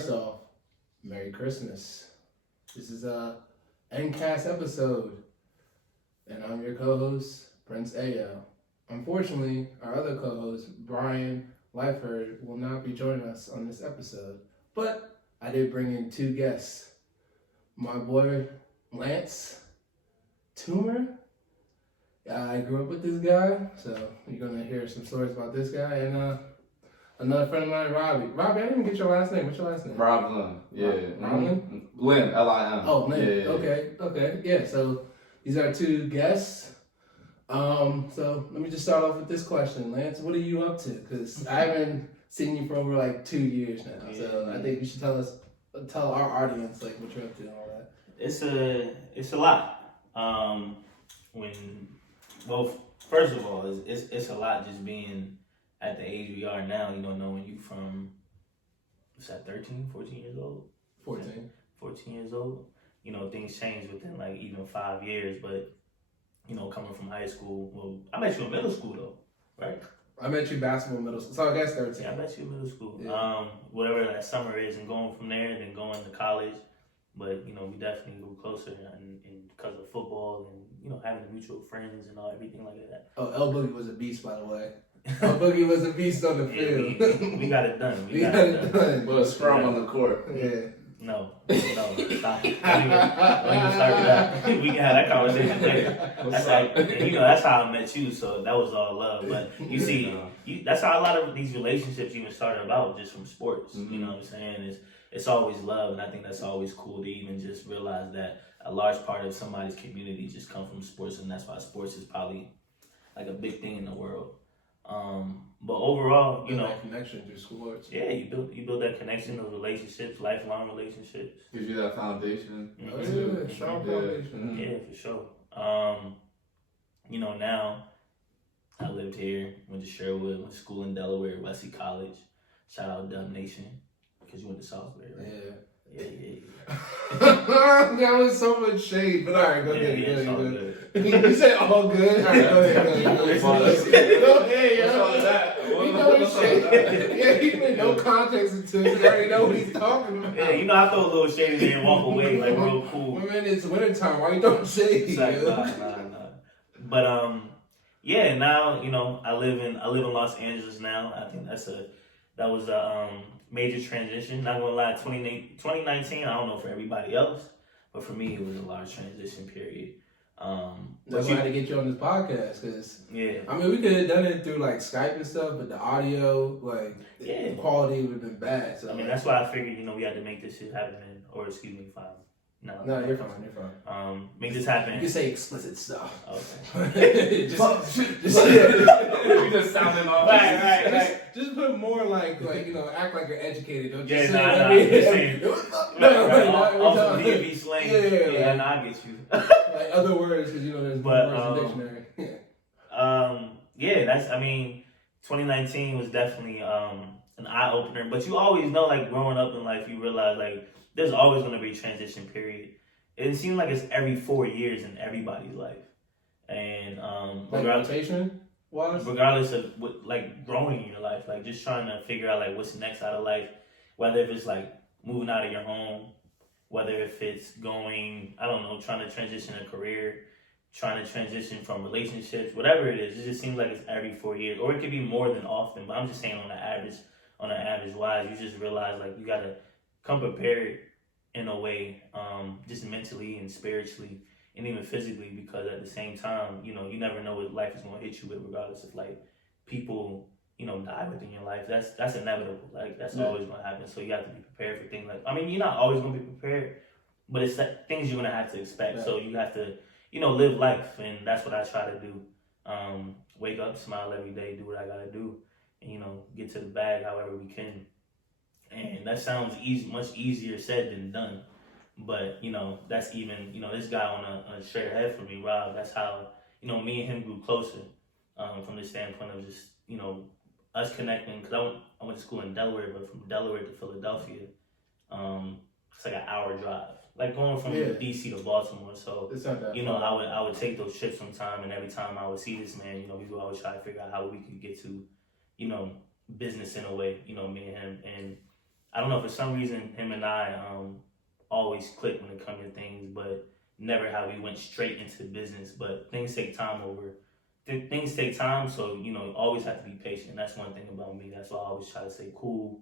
First off, Merry Christmas. This is a N.Cast episode, and I'm your co-host, Prince Ayo. Unfortunately, our other co-host, Brian Lyford, will not be joining us on this episode, but I did bring in two guests. My boy, Lance Toomer. I grew up with this guy, so you're going to hear some stories about this guy, and another friend of mine, Robbie. Robbie, I didn't even get your last name. What's your last name? Rob Lynn. Yeah. Rob Lynn? Lynn, L-I-N. Oh, Lynn. Yeah. Okay. Yeah, so these are two guests. So let me just start off with this question. Lance, what are you up to? Because I haven't seen you for over like 2 years now. So I think you should tell our audience like what you're up to and all that. It's a lot. First of all, it's a lot just being at the age we are now, knowing you from, what's that, 13, 14 years old? 14. 14 years old. Things change within like even 5 years, but, coming from high school, well, I met you in middle school though, right? I met you basketball middle school, so I guess 13. Yeah, I met you in middle school. Yeah. Whatever that summer is, and going from there, and then going to college. But, we definitely grew closer and because of football and, having mutual friends and everything like that. Oh, L Boogie was a beast, by the way. L Boogie was a beast on the field. We got it done. We got it done. But scrum on the court. Yeah. No, stop. Don't even start with that. We can have that conversation later. That's like, that's how I met you, so that was all love. But you see, that's how a lot of these relationships even started about, just from sports. Mm-hmm. You know what I'm saying? It's always love, and I think that's always cool to even just realize that a large part of somebody's community just come from sports, and that's why sports is probably like a big thing in the world. But overall, that connection through sports. Yeah, you build that connection, those relationships, lifelong relationships. Gives you that foundation. Mm-hmm. Yeah, strong foundation. Yeah, for sure. Now I lived here, went to Sherwood, went to school in Delaware, Wesley College. Shout out Dub Nation, because you went to Salisbury, right? Yeah. Yeah. That was so much shade, but alright, go ahead. You said all good? Alright, go ahead. Go ahead, yo. You know his shade. Yeah, he made no context into it. You already know what he's talking about. Yeah, I throw a little shade in there and walk away like real cool. Man, it's wintertime. Why you throwing shade? Like, nah. But now I live in Los Angeles now. I think that was a major transition. Not gonna lie, 2019, I don't know for everybody else, but for me it was a large transition period. That's why I had to get you on this podcast, because yeah, I mean we could have done it through like Skype and stuff, but the audio, the quality would have been bad. So that's why I figured we had to make this shit happen. Or excuse me, fine. No, you're fine. Make this happen. You can say explicit stuff. Okay. just You just sounding off. Right. Just put more like act like you're educated. Don't just say no. DB slang. Yeah, I get you. Like other words, because there's more words in the dictionary. 2019 was definitely an eye opener. But you always know, like growing up in life, you realize like there's always going to be a transition period. It seems like it's every 4 years in everybody's life, and regardless of what, like growing in your life, like just trying to figure out like what's next out of life, whether if it's like moving out of your home, whether if it's going, I don't know, trying to transition a career, trying to transition from relationships, whatever it is. It just seems like it's every 4 years, or it could be more than often. But I'm just saying on the average wise, you just realize like you gotta come prepared in a way, just mentally and spiritually and even physically, because at the same time, you never know what life is gonna hit you with, regardless if like people, die within your life. That's inevitable. Like that's always gonna happen. So you have to be prepared for things you're not always gonna be prepared, but it's like things you're gonna have to expect. Yeah. So you have to, live life, and that's what I try to do. Wake up, smile every day, do what I gotta do, and get to the bag however we can. And that sounds much easier said than done. But, that's even, this guy on a straight ahead from me, Rob, that's how, me and him grew closer from the standpoint of just, us connecting. Because I went to school in Delaware, but from Delaware to Philadelphia, it's like an hour drive. Like going from D.C. to Baltimore. So, I would take those trips sometime, and every time I would see this man, we would always try to figure out how we could get to, business in a way, me and him. And I don't know, for some reason, him and I always click when it comes to things, but never how we went straight into business. But things take time things take time, so you know, you always have to be patient. That's one thing about me. That's why I always try to say cool,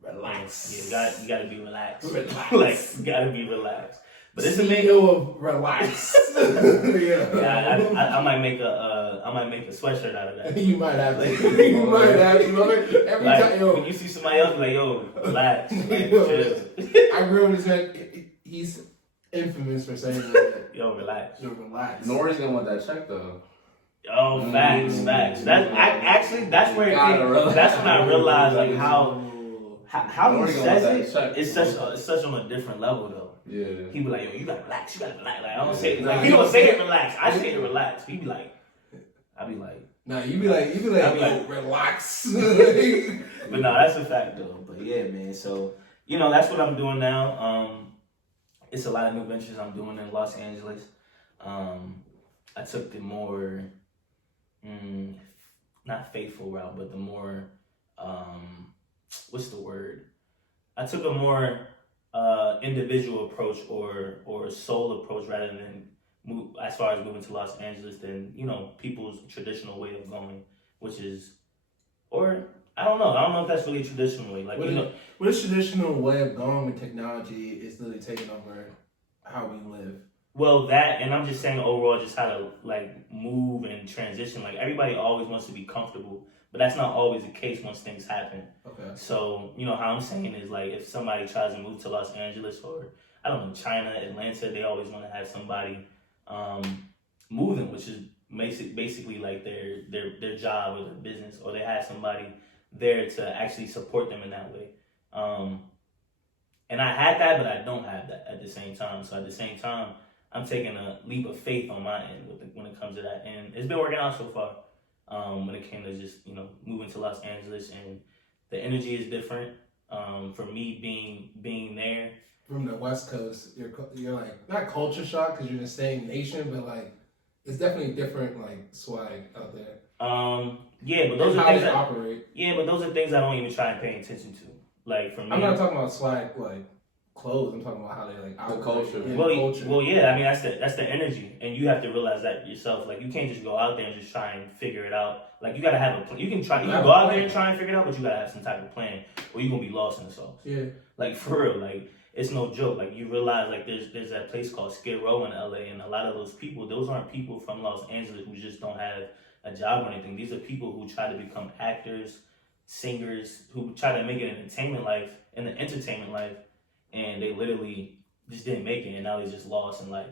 Relax. Yeah, you gotta be relaxed. Relax. Like you gotta be relaxed. But it's CEO of relax. Yeah, I might make a sweatshirt out of that. You might have to. You might have to. Every Like, time, yo, when you see somebody else, be like, yo, relax. Like, Yo. chill. I remember this man. He's infamous for saying that. Yo, relax. Yo, relax. Nori's gonna want that check though. Oh, facts. That's actually that's where Gotta that's when I realized like how Nori he gonna says want it. that check. It's such on a different level though. Yeah. He be like, yo, you gotta relax. Like I don't say it. Like he don't say it relax. I say it relax. He be like, I be like. Nah, you be like, I be yo, like- relax. But no, that's a fact though. But yeah, man. So you know, that's what I'm doing now. It's a lot of new ventures I'm doing in Los Angeles. I took the more, not faithful route, but the more, what's the word? I took a more individual approach or soul approach rather than move as far as moving to Los Angeles than, you know, people's traditional way of going, which is, or I don't know if that's really a traditional way. Like, What is traditional way of going with technology is literally taking over how we live. well, that, and I'm just saying overall, just how to like move and transition. Like everybody always wants to be comfortable, but that's not always the case once things happen. Okay. So, you know, how I'm saying is like if somebody tries to move to Los Angeles or I don't know, China, Atlanta, they always want to have somebody move them, which is basically like their job or their business, or they have somebody there to actually support them in that way. And I had that, but I don't have that at the same time. So at the same time, I'm taking a leap of faith on my end when it comes to that, and it's been working out so far. When it came to just, you know, moving to Los Angeles, and the energy is different. For me being there From the West Coast, you're like not culture shock because you're in the same nation, but like it's definitely different like swag out there. Yeah, but those And are how things they that operate. yeah, but those are things I don't even try and pay attention to. Like for me, I'm not talking about swag like clothes. I'm talking about how they like operate. culture. Yeah, well, culture. well, yeah. I mean, that's the energy, and you have to realize that yourself. Like you can't just go out there and just try and figure it out. Like you gotta have a plan. You can go out there and try and figure it out, but you gotta have some type of plan, or you're gonna be lost in the sauce. Yeah. Like for real, like it's no joke. Like you realize, like there's that place called Skid Row in LA, and a lot of those people, those aren't people from Los Angeles who just don't have a job or anything. These are people who try to become actors, singers, who try to make it an entertainment life, and they literally just didn't make it, and now they just lost in life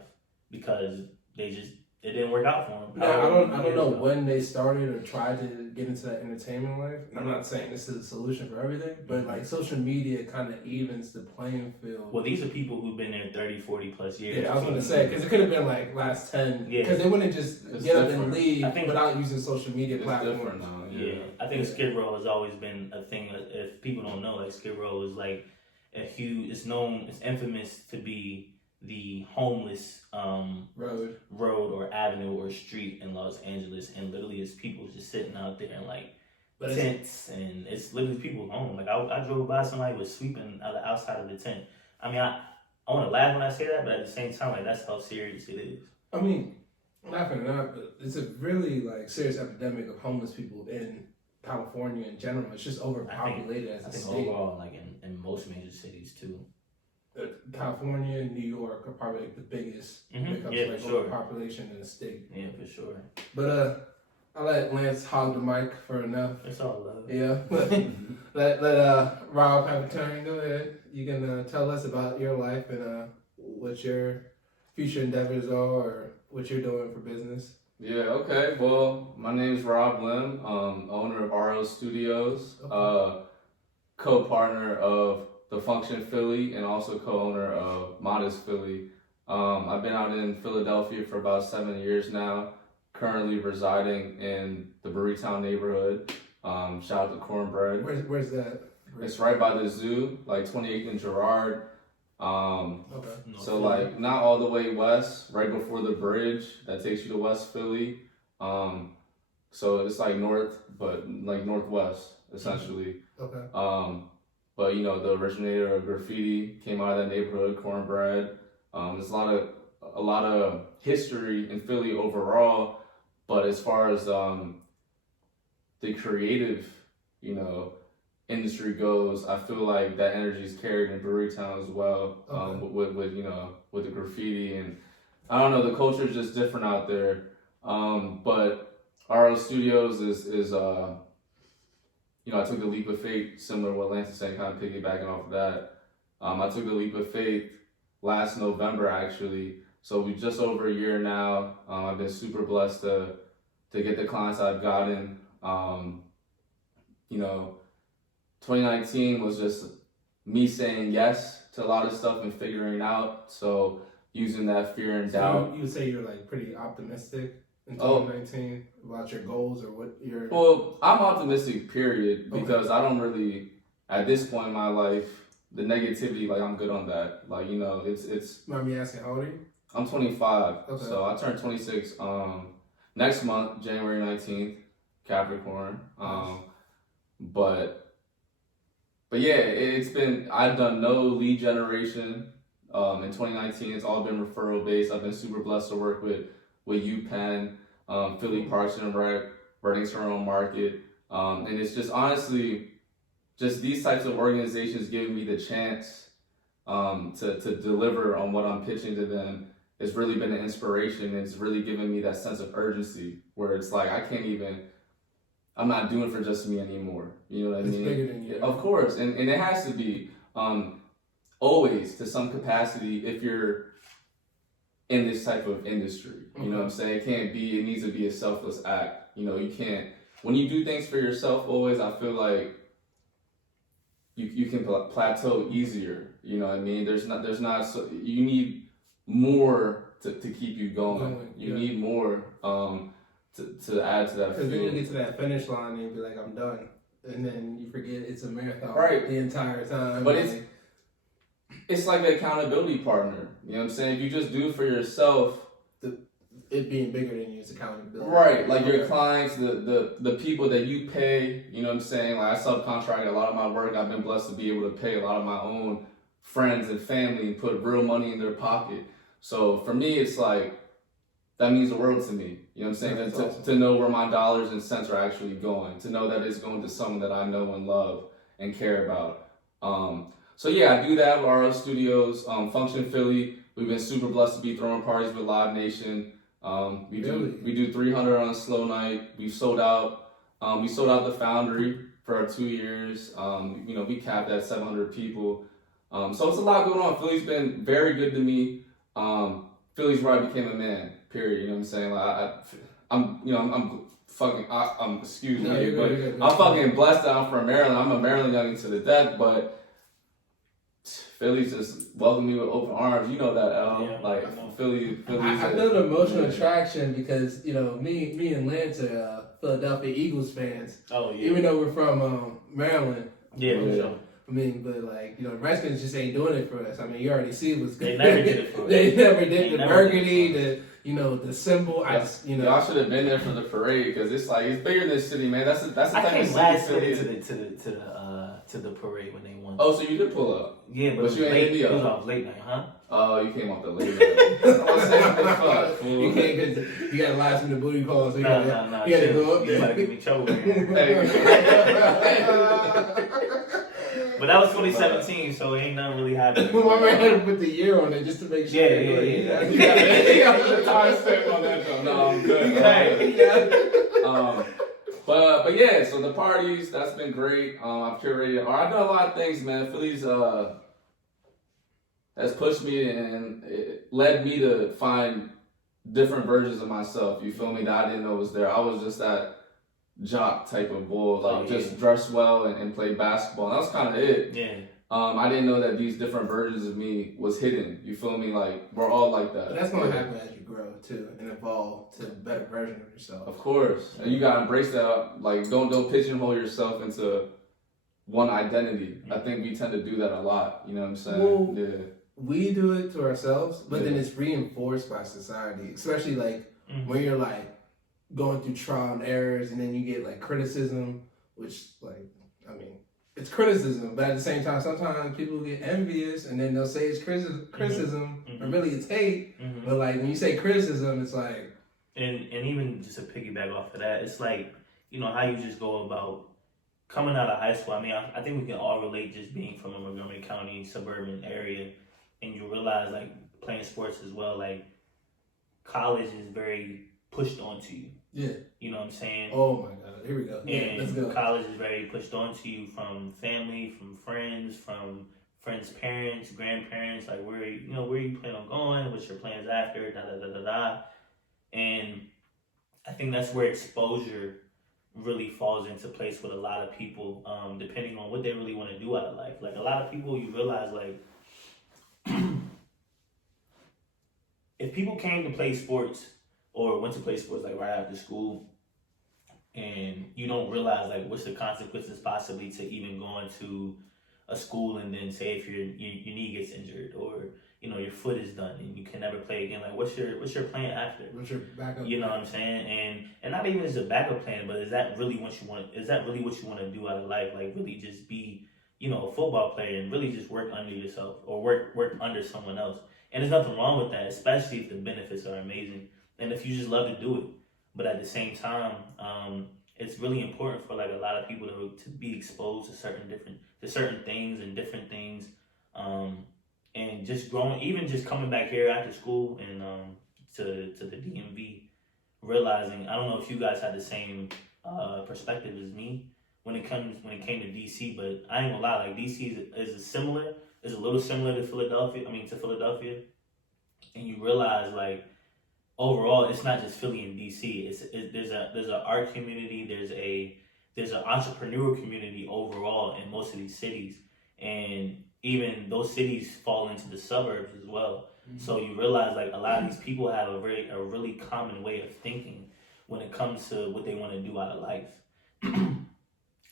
because it didn't work out for them. Now, I don't know when they started or tried to get into that entertainment life. And I'm not saying this is a solution for everything, but like social media kind of evens the playing field. Well, these are people who've been there 30, 40 plus years. Yeah, I was going to say, because it could have been like last 10. Yeah. Because they wouldn't just It's get up and different. leave I think- without using social media It's platforms. different now. Yeah, I think Skid Row has always been a thing. If people don't know, like Skid Row is like a huge. It's infamous to be the homeless road or avenue or street in Los Angeles, and literally it's people just sitting out there in like But tents, and it's literally people home. Like I drove by, somebody was sweeping out the outside of the tent. I mean, I want to laugh when I say that, but at the same time, like that's how serious it is. I mean, laughing or not, but it's a really like serious epidemic of homeless people in California in general. It's just overpopulated I as a think state. overall, like in most major cities too. California and New York are probably like the biggest when it comes Yeah, to like for sure. overpopulation in the state. Yeah, for sure. But I let Lance hog the mic for enough. It's all love. Yeah. let Rob have a turn. Go ahead. You can tell us about your life and what your future endeavors are or what you're doing for business. Yeah, okay. Well, my name is Rob Lim, owner of RO Studios, co-partner of The Function Philly, and also co-owner of Modest Philly. I've been out in Philadelphia for about 7 years now, currently residing in the Brewerytown neighborhood. Shout out to Cornbread. Where's that? It's right by the zoo, like 28th and Girard. Okay. So like not all the way west, right before the bridge that takes you to West Philly. So it's like north, but like northwest essentially. Okay. but you know, the originator of graffiti came out of that neighborhood, Cornbread. There's a lot of history in Philly overall, but as far as the creative, you know, industry goes, I feel like that energy is carried in Brewerytown as well. With you know, with the graffiti, and I don't know, the culture is just different out there. But RO Studios is you know, I took the leap of faith, similar to what Lance is saying, kind of piggybacking off of that. I took the leap of faith last November, actually. So we just over a year now. I've been super blessed to get the clients I've gotten. You know, 2019 was just me saying yes to a lot of stuff and figuring out. So using that fear and doubt. You would say you're like pretty optimistic in 2019 about your goals or what your... Well, I'm optimistic, period, because I don't really, at this point in my life, the negativity, like, I'm good on that. Like, you know, it's... Mind me asking, how old are you? I'm 25, so I turn 26 next month, January 19th, Capricorn. But yeah, I've done no lead generation in 2019. It's all been referral based. I've been super blessed to work with UPenn, Philly Parks and Rec, Reading's Her Own Market. And it's just honestly, just these types of organizations giving me the chance to deliver on what I'm pitching to them. It's really been an inspiration. It's really given me that sense of urgency where it's like, I'm not doing it for just me anymore. You know what I mean? It's bigger than you. Of course. And it has to be always to some capacity if you're in this type of industry. You know what I'm saying? It needs to be a selfless act. You know, you can't, when you do things for yourself always, I feel like you can plateau easier. You know what I mean? You need more to keep you going. You need more to add to that. Because then you get to that finish line and you be like, I'm done. And then you forget it's a marathon the entire time. But it's like an accountability partner. You know what I'm saying? If you just do it for yourself, it being bigger than you is accountability. Right, like your clients, the people that you pay, you know what I'm saying? Like I subcontract a lot of my work. I've been blessed to be able to pay a lot of my own friends and family and put real money in their pocket. So for me, it's like, that means the world to me. You know what I'm saying? To know where my dollars and cents are actually going. To know that it's going to someone that I know and love and care about. So yeah, I do that with RO Studios. Function Philly, we've been super blessed to be throwing parties with Live Nation. We do 300 on a slow night. We sold out the Foundry for our 2 years. You know, we capped at 700 people. So it's a lot going on. Philly's been very good to me. Philly's where I became a man. Period. You know what I'm saying? Like I'm fucking blessed that I'm from Maryland. I'm a Maryland youngin to the death, but Philly's just welcomed me with open arms. You know that, Al. Yeah, Philly's I feel the emotional attraction because, you know, me and Lance are Philadelphia Eagles fans. Oh, yeah. Even though we're from Maryland. Yeah, for sure. I mean, but like, you know, Redskins just ain't doing it for us. I mean, you already see what's good. They never did it for us. They never did the burgundy, the symbol. Y'all should have been there for the parade because it's bigger than this city, man. That's the type I of came last city year to the parade when they won. Oh, so you did pull up? Yeah, but you ain't late, India. it was off late night, huh? Oh, you came off the late night. Fuck, fool. You can't because you got to last minute booty calls. So No. You got to go up You there. gotta give me trouble here. But that was 2017, so ain't nothing really happening. My man had to put the year on it just to make sure. Yeah. You got the time stamp on that though. No, I'm good. But yeah, so the parties, that's been great. I've curated, I've done a lot of things, man. Philly's has pushed me and it led me to find different versions of myself. You feel me? That I didn't know was there. I was just that jock type of bull, just dress well and play basketball. And that was kind of it. Yeah. I didn't know that these different versions of me was hidden. You feel me? Like, we're all like that. But that's going to happen as you grow, too, and evolve to a better version of yourself. Of course. And you got to embrace that. Like, don't pigeonhole yourself into one identity. I think we tend to do that a lot. You know what I'm saying? Well, we do it to ourselves, but then it's reinforced by society, especially, when you're, going through trial and errors, and then you get, criticism, which, it's criticism, but at the same time, sometimes people get envious and then they'll say it's criticism, but really it's hate. But like when you say criticism, it's like, and even just to piggyback off of that, it's like, you know, how you just go about coming out of high school. I mean, I think we can all relate just being from a Montgomery County suburban area, and you realize like playing sports as well, like college is very pushed onto you. yeah. You know what I'm saying? Oh my God, here we go. Yeah, And let's go. college is very pushed onto you from family, from friends, parents, grandparents. Like where you plan on going? What's your plans after? Da da da da da. And I think that's where exposure really falls into place with a lot of people, depending on what they really want to do out of life. Like a lot of people, you realize like if people came to play sports or went to play sports like right after school, and you don't realize like what's the consequences possibly to even going to a school, and then say if your knee gets injured or you know your foot is done and you can never play again, like what's your plan after? What's your backup? You know what I'm saying? And not even as a backup plan, but is that really what you want? Is that really what you want to do out of life? Like really just be, you know, a football player and really just work under yourself or work under someone else. And there's nothing wrong with that, especially if the benefits are amazing and if you just love to do it. But at the same time, it's really important for like a lot of people to be exposed to certain things and different things, and just growing, even just coming back here after school and to the DMV, realizing, I don't know if you guys had the same perspective as me when it came to DC, but I ain't gonna lie, like DC is a little similar to Philadelphia. And you realize like overall, it's not just Philly and DC. There's an art community. There's an entrepreneur community overall in most of these cities, and even those cities fall into the suburbs as well. Mm-hmm. So you realize like a lot of these people have a really common way of thinking when it comes to what they want to do out of life.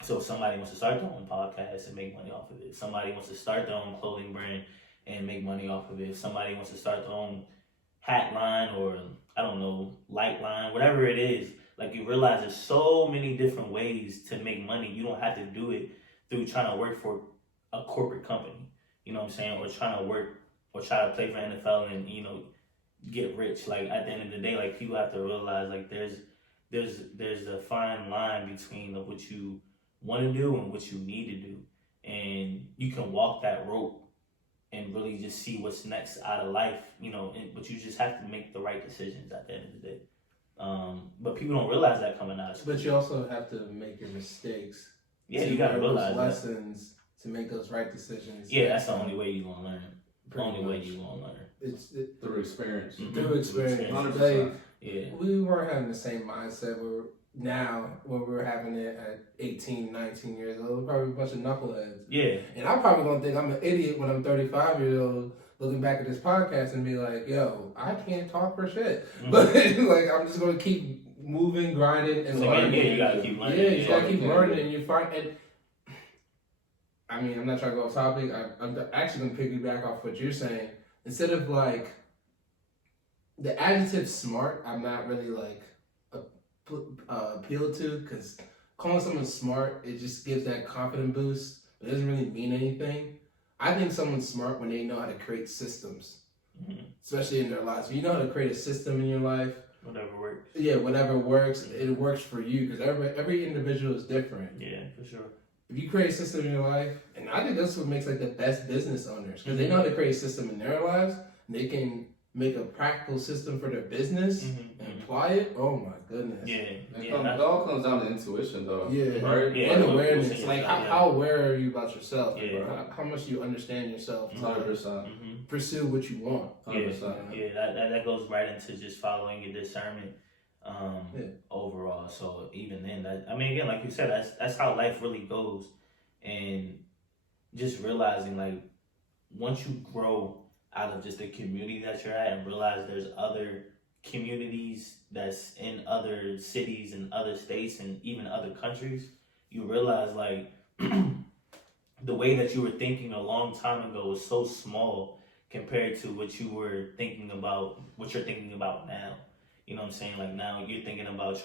So somebody wants to start their own podcast and make money off of it. Somebody wants to start their own clothing brand and make money off of it. Somebody wants to start their own hat line or, I don't know, light line, whatever it is. Like you realize there's so many different ways to make money. You don't have to do it through trying to work for a corporate company, you know what I'm saying? Or trying to work or try to play for NFL and, you know, get rich. Like at the end of the day, like people have to realize like there's a fine line between what you want to do and what you need to do. And you can walk that rope and really just see what's next out of life, you know, but you just have to make the right decisions at the end of the day. But people don't realize that coming out of school. But you also have to make your mistakes. Yeah, you gotta realize lessons to make those right decisions. Yeah, that's the only way you're gonna learn. It's through experience. Mm-hmm. Through experience. 100%. Yeah. We weren't having the same mindset when we were having it at 18, 19 years old. We're probably a bunch of knuckleheads. Yeah. And I'm probably gonna think I'm an idiot when I'm 35 years old, looking back at this podcast and be like, yo, I can't talk for shit. Mm-hmm. But like I'm just gonna keep moving, grinding, and learning. Yeah, you gotta keep learning. Yeah, you gotta keep learning, and you find. And I mean, I'm not trying to go off topic. I'm actually gonna piggyback off what you're saying. Instead of like the adjective "smart," I'm not really like appealed to, because calling someone smart, it just gives that confident boost. It doesn't really mean anything. I think someone's smart when they know how to create systems, especially in their lives. When you know how to create a system in your life, whatever works. Yeah, whatever works, it works for you, because every individual is different. Yeah, for sure. If you create a system in your life, and I think that's what makes like the best business owners, because they know how to create a system in their lives, and they can make a practical system for their business and apply it. Oh my goodness. Yeah. It all comes down to intuition, though. Yeah. Right? Yeah. And awareness. Like, how aware are you about yourself? Yeah. How much do you understand yourself? 100%. Pursue what you want. 100%. Yeah, that goes right into just following your discernment overall. So even then, again, like you said, that's how life really goes. And just realizing, like, once you grow out of just the community that you're at and realize there's other communities that's in other cities and other states and even other countries, you realize like the way that you were thinking a long time ago was so small compared to what you were thinking about, what you're thinking about now. You know what I'm saying? Like now you're thinking about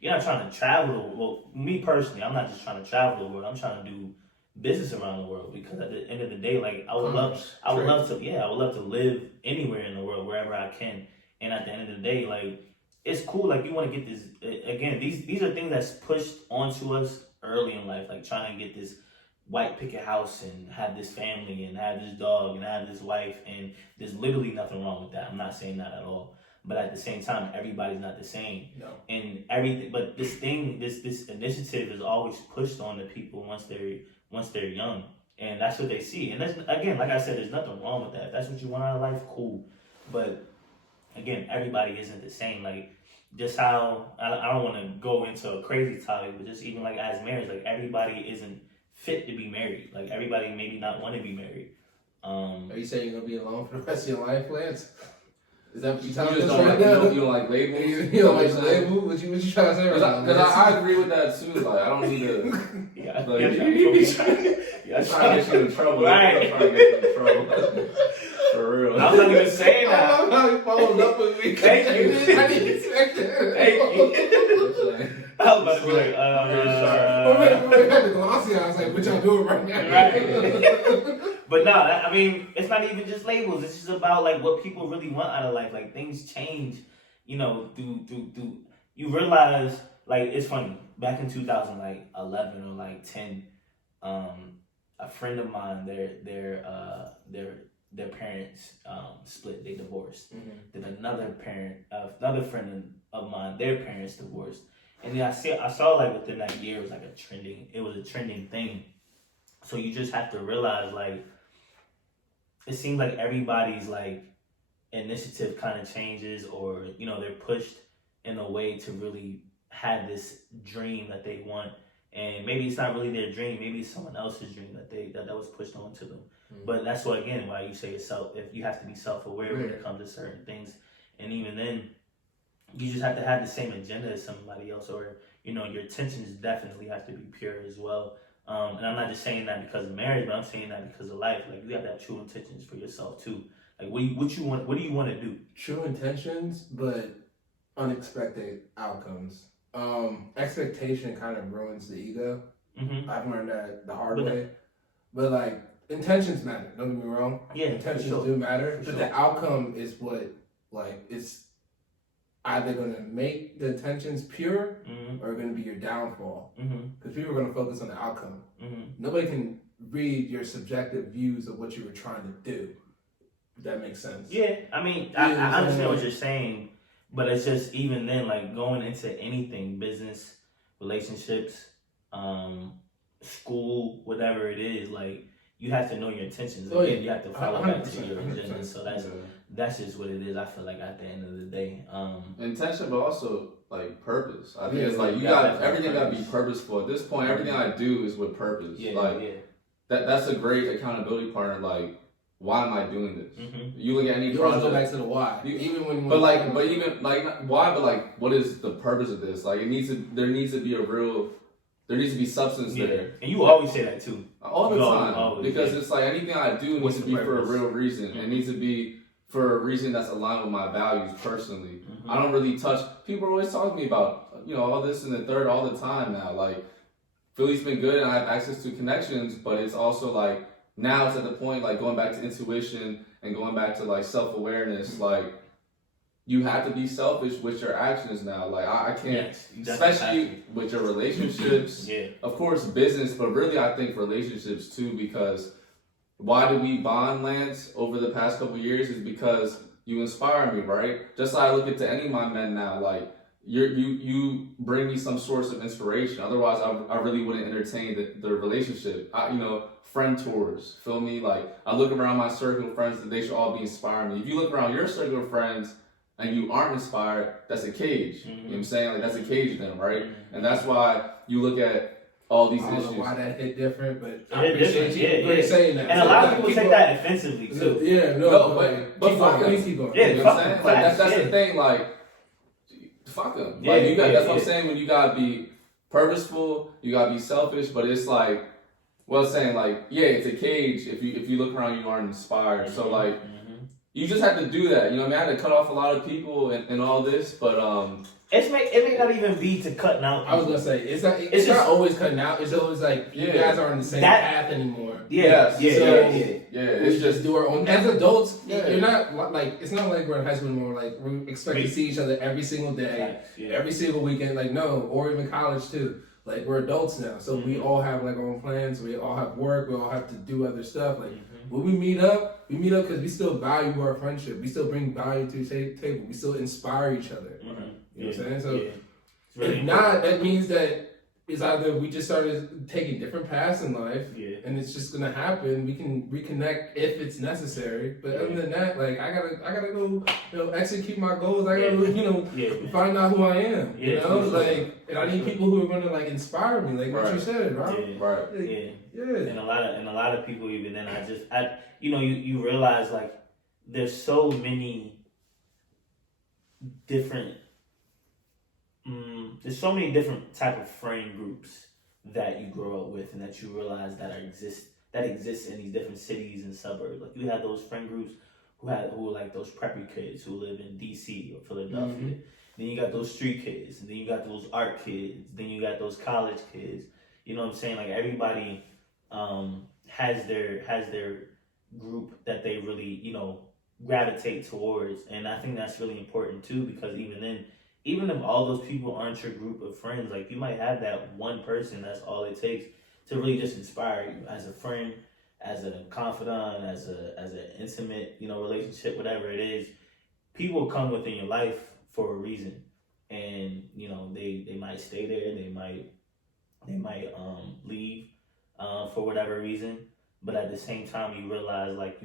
you're not trying to travel. Well, me personally, I'm not just trying to travel the world. I'm trying to do business around the world, because at the end of the day, like I would love to live anywhere in the world, wherever I can. And at the end of the day, like it's cool. Like you want to get this again. These are things that's pushed onto us early in life, like trying to get this white picket house and have this family and have this dog and have this wife, and there's literally nothing wrong with that. I'm not saying that at all. But at the same time, everybody's not the same. No. And everything, but this initiative is always pushed on the people once they're young, and that's what they see. And that's, again, like I said, there's nothing wrong with that. If that's what you want out of life, cool. But again, everybody isn't the same. Like just how I don't want to go into a crazy topic, but just even like as marriage, like everybody isn't fit to be married. Like everybody maybe not want to be married. Are you saying you're gonna be alone for the rest of your life, Lance? Is that what you're telling us right now? You don't like labels? You don't like labels? What you trying to say right now? Because I agree with that too. Like I don't need to. Yeah, Like, I'm trying to get you in trouble. Right. I'm trying to get you in trouble. For real. I'm not even saying that. I love how he followed up with me. Thank you. I didn't expect that. Thank you. I was about to be like, Wait, had the glossy eye. I was like, what y'all doing right now? Right. But no, I mean, it's not even just labels. It's just about like what people really want out of life. Like things change, you know, through you realize, like, it's funny. Back in 2011 or like 10, a friend of mine, their parents split, they divorced. Mm-hmm. Then another friend of mine, their parents divorced. And then I saw like within that year it was a trending thing. So you just have to realize, like, it seems like everybody's like initiative kind of changes, or you know, they're pushed in a way to really have this dream that they want, and maybe it's not really their dream, maybe it's someone else's dream that was pushed onto them. Mm-hmm. But that's why you say if you have to be self-aware when it comes to certain things, and even then, you just have to have the same agenda as somebody else, or you know, your intentions definitely have to be pure as well. And I'm not just saying that because of marriage, but I'm saying that because of life. Like you have to have true intentions for yourself too. Like what do you want to do? True intentions, but unexpected outcomes. Expectation kind of ruins the ego. Mm-hmm. I've learned that the hard way. But like intentions matter. Don't get me wrong. Yeah, intentions do matter. But the outcome is what it's either going to make the intentions pure or going to be your downfall. Because people are going to focus on the outcome. Nobody can read your subjective views of what you were trying to do. If that makes sense. Yeah, I mean, I understand what you're saying, but it's just even then, like going into anything, business, relationships, school, whatever it is, like you have to know your intentions. Again, you have to follow back to your agenda. So that's just what it is. I feel like at the end of the day, intention, but also like purpose. I think it's like everything got to be purposeful. At this point, everything I do is with purpose. That's a great accountability partner. Like, why am I doing this? You look at any project. Go back to the why. Why? But like, what is the purpose of this? Like, there needs to be substance there. And you always say that too. All the time. Because it's like anything I do needs to be for a real reason. It needs to be for a reason that's aligned with my values personally. I don't really people are always talking to me about, you know, all this and the third all the time now. Like, Philly's been good and I have access to connections, but it's also like, now it's at the point, like going back to intuition and going back to like self-awareness, like you have to be selfish with your actions now. Like I can't, especially with your relationships, of course business, but really I think relationships too, because why do we bond, Lance, over the past couple of years is because you inspire me, right? Just like I look at any of my men now, like you bring me some source of inspiration. Otherwise, I really wouldn't entertain the relationship. Friend tours, feel me? Like I look around my circle of friends and they should all be inspiring me. If you look around your circle of friends and you aren't inspired, that's a cage. You know what I'm saying? Like that's a cage then, right? And that's why you look at all these issues. I don't know why that hit different, but I appreciate you saying that. And a lot of people take that offensively too. But fuck them. Keep going. Yeah, you know what I'm saying? Like that's the thing. Like fuck them. Like you got. That's what I'm saying. When you gotta be purposeful, you gotta be selfish. But it's like, well, saying like, it's a cage. If you look around, you aren't inspired. So like, you just had to do that. You know what I mean? I had to cut off a lot of people and all this, but it may not even be to cutting out. I was gonna say it's not just, not always cutting out. It's always like you guys aren't on the same path anymore. Yeah. It's just do our own. As adults, you're not like it's not like we're in high school anymore. Like we expect to see each other every single day, every single weekend. Like no, or even college too. Like we're adults now, so we all have like our own plans. We all have work. We all have to do other stuff. Like when we meet up because we still value our friendship. We still bring value to the table. We still inspire each other. You know what I'm saying? So really if not, that means that it's either we just started taking different paths in life, and it's just gonna happen. We can reconnect if it's necessary. But other than that, like I gotta go, execute my goals. I gotta, find out who I am. And I need people who are gonna like inspire me, like what you said, right? And a lot of people even then you realize like there's so many different. There's so many different type of friend groups that you grow up with and that you realize that exist in these different cities and suburbs. Like you have those friend groups who are like those preppy kids who live in DC or Philadelphia. Then you got those street kids, and then you got those art kids, then you got those college kids. You know what I'm saying? Like everybody has their group that they really, gravitate towards. And I think that's really important too, because even if all those people aren't your group of friends, like you might have that one person that's all it takes to really just inspire you as a friend, as a confidant, as an intimate, relationship, whatever it is. People come within your life for a reason. And, they might stay there, they might leave for whatever reason. But at the same time you realize like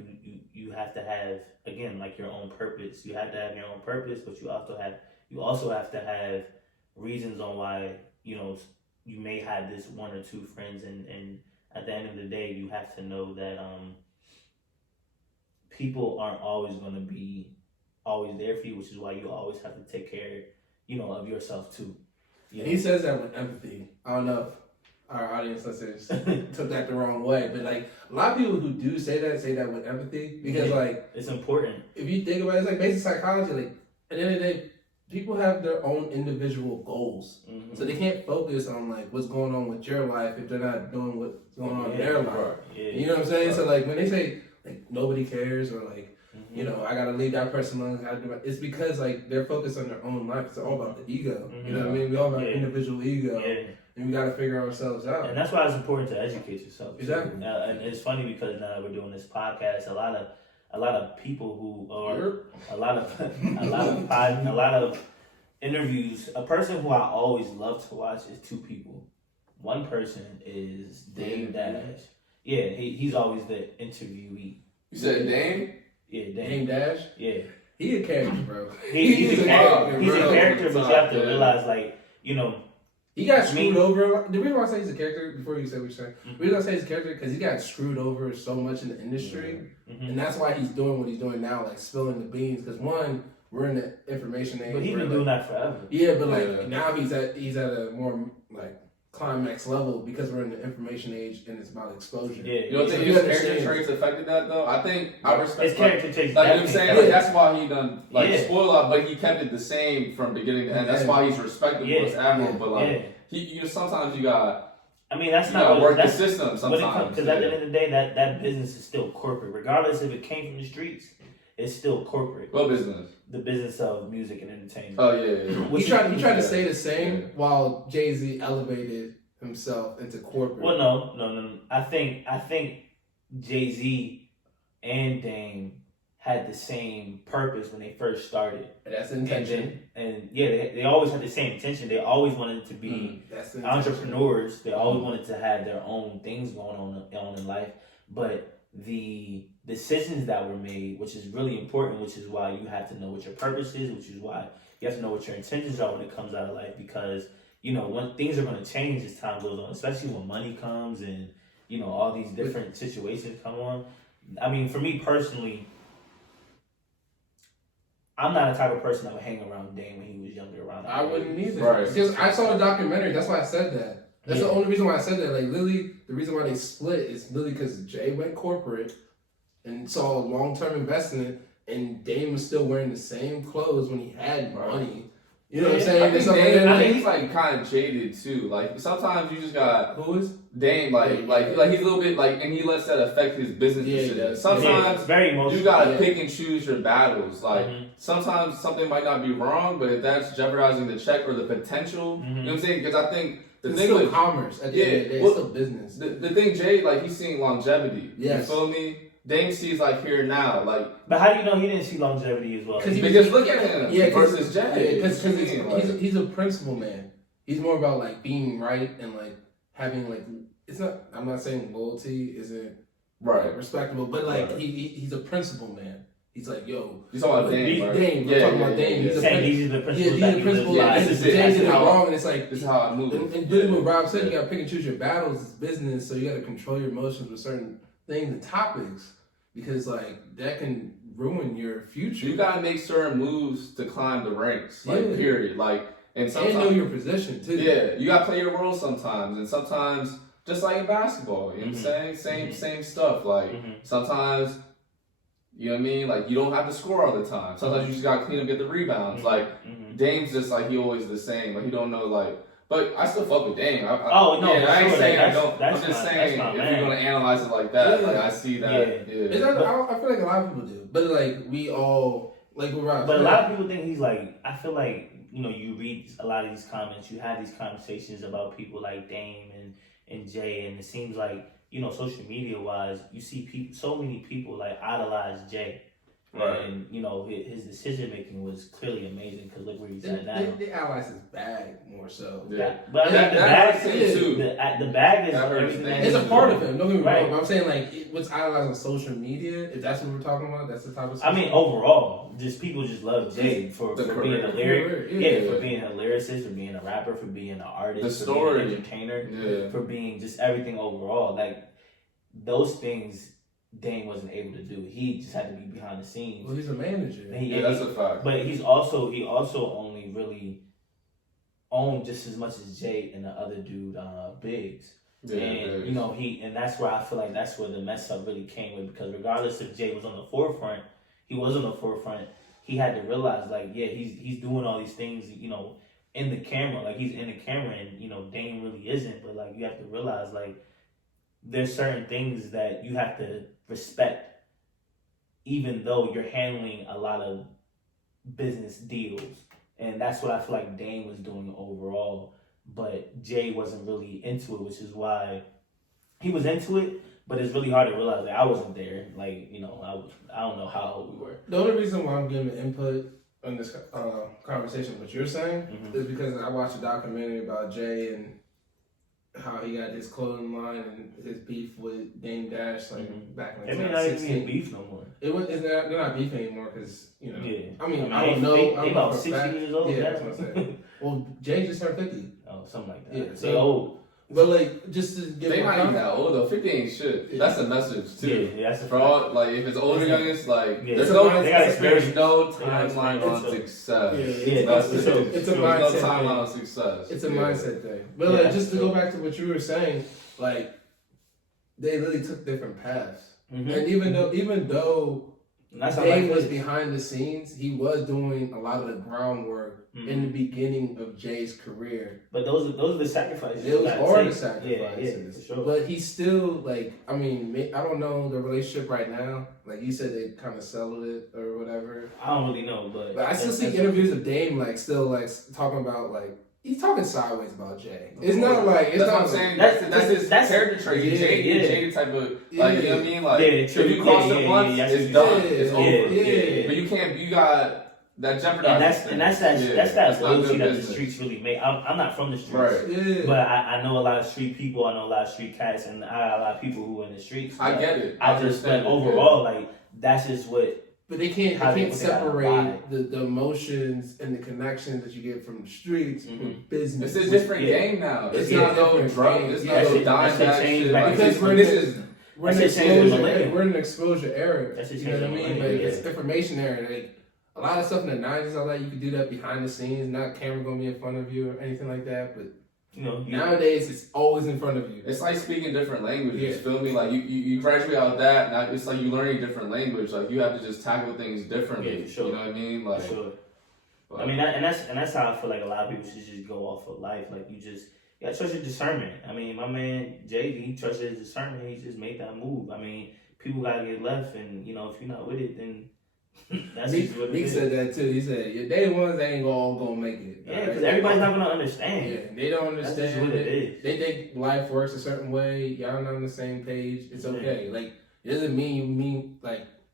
you have to have, again, like your own purpose. You have to have your own purpose, but you also have to have reasons on why, you may have this one or two friends, and at the end of the day, you have to know that people aren't always going to be always there for you, which is why you always have to take care, of yourself too. He says that with empathy. I don't know if our audience listeners took that the wrong way, but like a lot of people who do say that with empathy because like it's important. If you think about it, it's like basic psychology. Like at the end of the day, people have their own individual goals, so they can't focus on like what's going on with your life if they're not doing what's going on in their life. You know what I'm saying? So like when they say like nobody cares or like I gotta leave that person alone, it's because like they're focused on their own life. It's all about the ego. You know what I mean? We all have individual ego, and we gotta figure ourselves out. And that's why it's important to educate yourself. Exactly. And it's funny because now that we're doing this podcast, a lot of people who are a lot of interviews. A person who I always love to watch is two people. One person is Dame Dash. Yeah, he's always the interviewee. You said Dame? Yeah, Dame Dash. Yeah, he a character, bro. He's a character. He's a character, but you have to realize, like, he got screwed over. The reason why I say he's a character, before you say what you're saying, the reason I say he's a character because he got screwed over so much in the industry, and that's why he's doing what he's doing now, like spilling the beans. Because one, we're in the information age. But he's been doing that forever. Yeah, but like now he's at a more like climax level because we're in the information age and it's about exposure. Yeah, you don't think his character traits affected that though? I think I respect his character traits. Like I'm saying, like, that's why he done spoil a lot, but he kept it the same from beginning to end. That's why he's respectable as admiral. But like you sometimes you got. I mean, that's not work the system sometimes. Because at the end of the day, that business is still corporate, regardless if it came from the streets. It's still corporate. What business? The business of music and entertainment. Oh yeah. He tried to stay the same while Jay-Z elevated himself into corporate. Well, no. I think Jay-Z and Dame had the same purpose when they first started. That's the intention. And they always had the same intention. They always wanted to be entrepreneurs. They always wanted to have their own things going on in life. But the decisions that were made, which is really important, which is why you have to know what your purpose is, which is why you have to know what your intentions are when it comes out of life, because when things are going to change as time goes on, especially when money comes and all these different situations come on. I mean, for me personally, I'm not the type of person that would hang around Dame when he was younger. I wouldn't either. Right. Because I saw the documentary. That's why I said that. That's the only reason why I said that. Like, literally, the reason why they split is literally because Jay went corporate and saw long-term investment and Dame was still wearing the same clothes when he had money. You know Yeah, what I'm saying? I think Something Dame, like that. he's like kind of jaded too. Like sometimes you just got Who is? Dame, like he's a little bit like, and he lets that affect his business Yeah, he decisions. does. Sometimes it's very emotional. you gotta Yeah. pick and choose your battles. Like sometimes something might not be wrong, but if that's jeopardizing the check or the potential, you know what I'm saying? Because I think the It's thing still with commerce. At the end of the day, it's still business. the thing, Jay, like he's seeing longevity. Yes. You feel me? Dame sees like here now, like. But how do you know he didn't see longevity as well? Because look at him. Yeah, versus Jay. Because he's a principle man. He's more about like being right and like having like it's not. I'm not saying loyalty isn't right respectable, but like he's a principle man. He's like, yo, you talking about Dame, right? Dame, we're talking about Dame. He's saying these are the principles he's that the principle. live by. Jay This did is it how- wrong, and it's like This is how I move. and doing what Rob said, you gotta pick and choose your battles. It's business, so you gotta control your emotions with certain things and topics because like that can ruin your future. You gotta make certain moves to climb the ranks. Like Yeah. period. Like and sometimes know your position too. yeah, you gotta play your role sometimes, and sometimes just like in basketball, you know what I'm saying? Same stuff. Like sometimes. You know what I mean? Like, you don't have to score all the time. Sometimes you just got to clean up, get the rebounds. Like, Dame's just, like, he always the same. Like, he don't know, like... But I still fuck with Dame. I ain't saying I don't. I'm just saying, if you're going to analyze it like that, like, I see that. I feel like a lot of people do. But, like, we all... Like, we're right. But a lot of people think he's like... I feel like, you know, you read a lot of these comments. You have these conversations about people like Dame and Jay. And it seems like... You know, social media wise, you see people, so many people like idolize Jay, right? And you know, his decision making was clearly amazing because look where he's at now. They idolize his bag more so. Yeah, but I mean, the bag too. The bag is everything. It's a part of him. Don't get me wrong. But I'm saying like what's idolized on social media. If that's what we're talking about, that's the type of. I mean, overall, just people just love Jay for being a lyric, for being a lyricist, for being a rapper, for being an artist, for being an entertainer, for being just everything overall. Like those things, Dame wasn't able to do. He just had to be behind the scenes. Well, he's a manager. That's a fact. But he also only really owned just as much as Jay and the other dude, Biggs. And you know and that's where I feel like that's where the mess up really came with, because regardless if Jay was on the forefront, he was on the forefront. He had to realize like he's doing all these things, you know, in the camera, like he's in the camera, and you know Dame really isn't. But like you have to realize like there's certain things that you have to respect, even though you're handling a lot of business deals, and that's what I feel like Dame was doing overall. But Jay wasn't really into it, which is why he was into it. But it's really hard to realize that I wasn't there. Like, you know, I don't know how old we were. The only reason why I'm giving input on this conversation, what you're saying, is because I watched a documentary about Jay and how he got his clothing line and his beef with Dame Dash, like back in 2016. Not even beef no more. They're not beef anymore because, you know. Yeah. I mean, I don't know. They about 60 years old. Yeah, that's what I'm saying. Well, Jay just turned 50. Oh, something like that. Yeah, they old. But like, just to give they not even that old though. 50 ain't shit. Yeah. That's a message too. Yeah, that's a for all, like if it's older youngest, like yeah. there's no timeline on success. It's a mindset. No timeline on success. It's a mindset thing. But like, just to go back to what you were saying, like they literally took different paths, and even though Dame was behind the scenes, he was doing a lot of the groundwork in the beginning of Jay's career. But those are the sacrifices. Those are the sacrifices. Yeah, for sure. But he's still like, I mean, I don't know the relationship right now. Like you said, they kind of settled it or whatever. I don't really know, but I still see interviews of Dame like still like talking about like. He's talking sideways about Jay. It's not like it's that's not what I'm saying. That's his character trait. He's Jay type of like you know what I mean. Like if you cross the once, it's done. It's over. But you can't. You got that jeopardizes. And that's that loyalty that the streets really make. I'm not from the streets, right? But I know a lot of street people. I know a lot of street cats, and I got a lot of people who are in the streets. I get it. I just but overall, like that's just what. But they can't separate the emotions and the connections that you get from the streets with business. It's a different game now. It's not no drug. It's not no dime that shit. Because we're in an exposure era. That's you know what I mean? Like it's information era. Like a lot of stuff in the 90s, all that you could do that behind the scenes. Not camera gonna be in front of you or anything like that. But Nowadays, it's always in front of you. It's like speaking different languages. Yeah. Feel me? Like you graduate out of that, and it's like you learning a different language. Like you have to just tackle things differently. Yeah, for sure. You know what I mean? Like, For sure. But, I mean, that's how I feel like a lot of people should just go off of life. Like you gotta trust your discernment. I mean, my man Jay, he trusted his discernment. He just made that move. I mean, people gotta get left, and if you're not with it, then that's just what it Nick is. said that too. He said, "Your day ones ain't all gonna make it." Yeah, because everybody's not gonna understand. Yeah, they don't That's understand. just what it is. They think life works a certain way. Y'all not on the same page. It's okay. Like it doesn't mean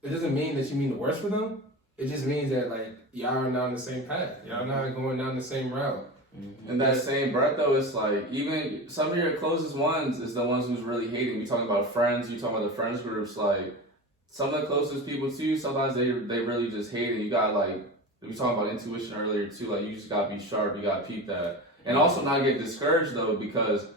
it doesn't mean that you mean the worst for them. It just means that like y'all are not on the same path. Y'all not going down the same route. Mm-hmm. in that same breath, though, it's like even some of your closest ones is the ones who's really hating. We talking about friends. You talking about the friends groups. Like some of the closest people to you, sometimes they really just hate it. You got like we were talking about intuition earlier too. Like you just gotta be sharp. You gotta peep that, and also not get discouraged though, because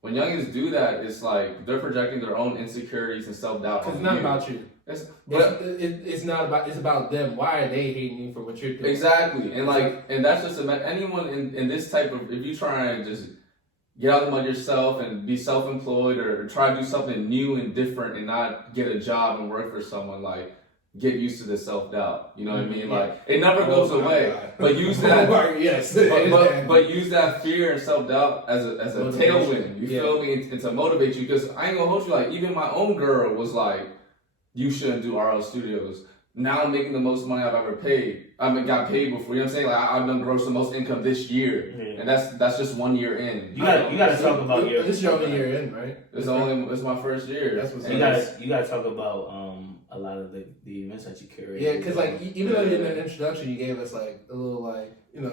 when youngins do that, it's like they're projecting their own insecurities and self doubt. It's not about you. It's not about. It's about them. Why are they hating you for what you're doing? Exactly, and that's just anyone in this type of, if you try and just get out of the mud yourself and be self-employed or try to do something new and different and not get a job and work for someone, like get used to the self-doubt. You know what I mean? Like it never goes away, but use that. Yes, but use that fear and self-doubt as a tailwind. You feel me? And to motivate you, because I ain't gonna hold you. Like even my own girl was like, "You shouldn't do RL Studios." Now I'm making the most money I've ever paid. Got paid before. You know what I'm saying? Like I've done gross the most income this year, and that's just 1 year in. You gotta talk about your. This is your only year in, right? It's my first year. That's what's you gotta talk about a lot of the events that you curate. Yeah, because like even though in the introduction you gave us like a little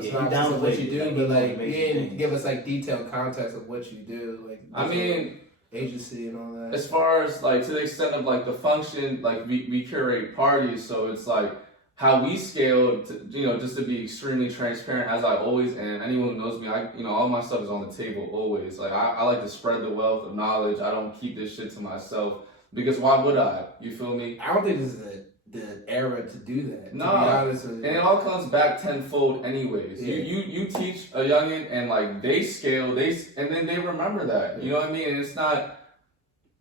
synopsis of what you do, but like you didn't give us like detailed context of what you do. Like I mean, agency and all that. as far as like to the extent of like the function, like we curate parties, so it's like how we scaled to, just to be extremely transparent, as I always am. Anyone who knows me, all my stuff is on the table always. Like I like to spread the wealth of knowledge. I don't keep this shit to myself, because why would I? You feel me? I don't think this is the era to do that. No, to be honest with you. And it all comes back tenfold anyways. Yeah. You teach a youngin and like they scale, and then they remember that. You know what I mean? And it's not,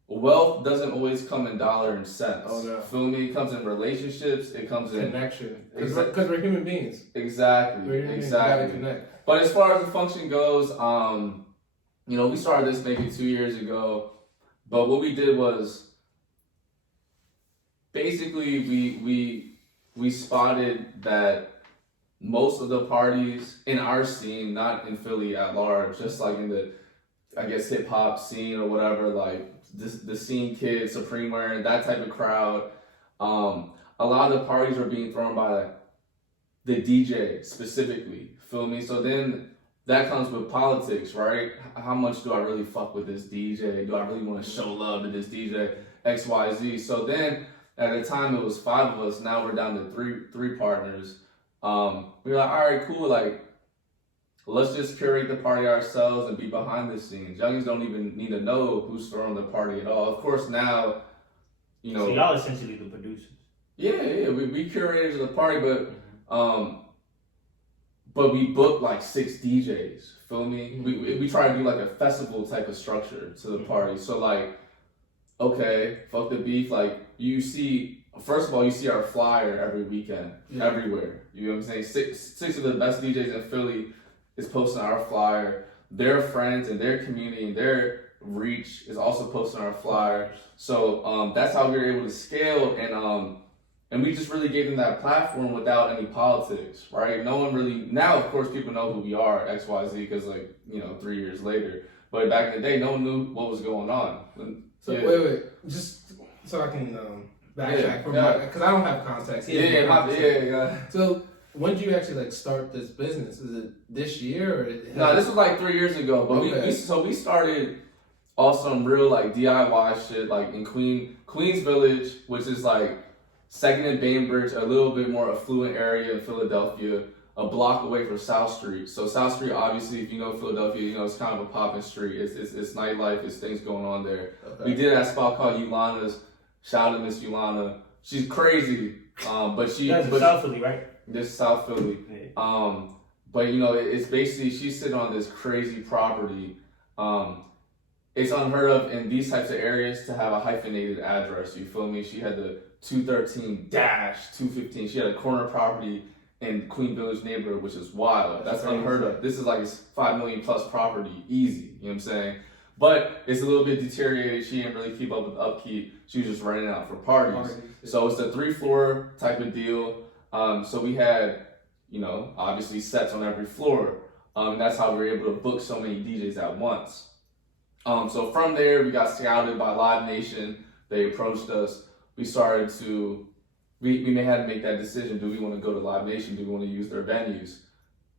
wealth doesn't always come in dollar and cents. Oh no. Feel me? It comes in relationships. It comes in connection. Because we're human beings. Exactly. We're human beings. Exactly. We gotta connect. But as far as the function goes, we started this maybe 2 years ago. But what we did was, basically, we spotted that most of the parties in our scene, not in Philly at large, just like in the, I guess, hip hop scene or whatever, like the scene kids, Supreme wearing, that type of crowd, a lot of the parties were being thrown by the DJ specifically. Feel me? So then that comes with politics, right? How much do I really fuck with this DJ? Do I really want to show love to this DJ? XYZ. So then, at the time, it was 5 of us. Now we're down to three partners. We were like, all right, cool. Like, let's just curate the party ourselves and be behind the scenes. Youngins don't even need to know who's throwing the party at all. Of course, now, So y'all essentially the producers. Yeah. We curators of the party, but we book like 6 DJs. Feel me? We try to do like a festival type of structure to the party. So like, okay, fuck the beef. Like first of all, you see our flyer every weekend, everywhere. You know what I'm saying? Six of the best DJs in Philly is posting our flyer. Their friends and their community and their reach is also posting our flyer. So that's how we were able to scale, and we just really gave them that platform without any politics, right? No one really, now of course people know who we are, XYZ, because 3 years later. But back in the day, no one knew what was going on. So wait, just so I can backtrack because I don't have context. So when did you actually start this business? Is it this year or? No, this was like 3 years ago. But we started off some real DIY shit, like in Queens Village, which is like 2nd and Bainbridge, a little bit more affluent area in Philadelphia, a block away from South Street. So South Street, obviously, if you know Philadelphia, it's kind of a poppin' street. It's nightlife, it's things going on there. Okay. We did at a spot called Yolana's. Shout out to Miss Yolana. She's crazy, but she. That's South Philly, right? This is South Philly. Yeah. but you know, it's basically she's sitting on this crazy property. It's unheard of in these types of areas to have a hyphenated address. You feel me? She had the 213-215. She had a corner property in Queen Village neighborhood, which is wild. That's unheard of. This is like a 5 million plus property, easy. You know what I'm saying? But it's a little bit deteriorated. She didn't really keep up with upkeep. She was just renting out for parties. So it's a 3-floor type of deal. So we had, you know, obviously sets on every floor. That's how we were able to book so many DJs at once. So from there, we got scouted by Live Nation. They approached us. We started to, we may have to make that decision. Do we want to go to Live Nation? Do we want to use their venues?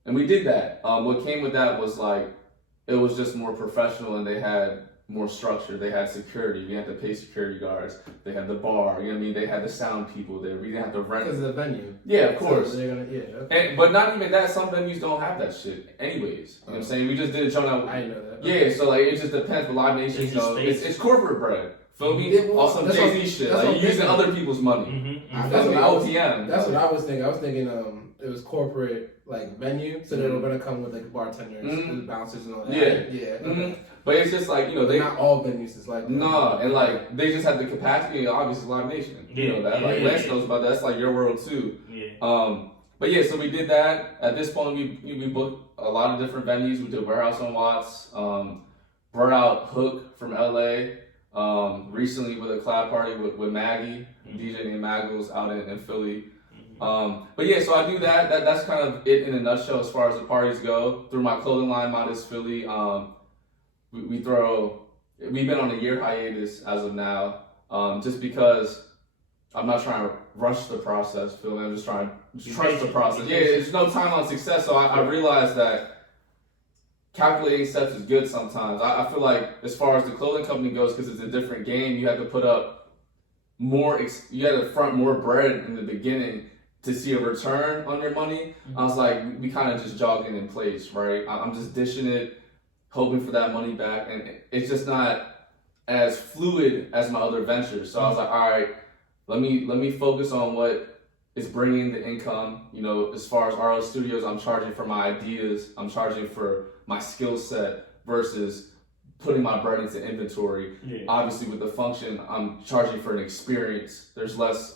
And we did that. What came with that was like, it was just more professional and they had more structure. They had security. We had to pay security guards. They had the bar. You know what I mean? They had the sound people there. We didn't have to rent. Because of the venue. Yeah, of course. So they're gonna, yeah. Okay. But not even that. Some venues don't have that shit anyways. You know what I'm saying? We just did a show now. I didn't know that. Yeah, so like it just depends. But Live Nation, you know, it's corporate bread. Feel me? Yeah, well, On some Jay-Z shit. Like you're using other people's money. That's what I was, OTM. That's what I was thinking. I was thinking it was corporate like venue, so they were gonna come with like bartenders, the bouncers and all that. Yeah. Okay. But it's just like, you know, But not all venues is like that. No, and like they just have the capacity. Obviously, Live Nation. You know that. Like Lance knows about that. That's like your world too. Yeah. But yeah, so we did that. At this point, we booked a lot of different venues. We did Warehouse on Watts. Brought out Hook from LA. Recently with a collab party with Maggie, DJ named Maggles out in Philly. But yeah, so I do that. That's kind of it in a nutshell as far as the parties go. Through my clothing line, Modest Philly, we've been on a year hiatus as of now, just because I'm not trying to rush the process, Phil. I'm just trying to trust the process. Yeah, there's no time on success, so I realized that calculating steps is good sometimes. I feel like as far as the clothing company goes, because it's a different game, you have to put up more, you have to front more bread in the beginning to see a return on your money. I was like, we kind of just jogging in place, right? I'm just dishing it, hoping for that money back, and it's just not as fluid as my other ventures. So I was like, all right, let me focus on what is bringing the income. You know, as far as RO Studios, I'm charging for my ideas, I'm charging for my skill set versus putting my bread into inventory. Yeah. Obviously, with the function, I'm charging for an experience. There's less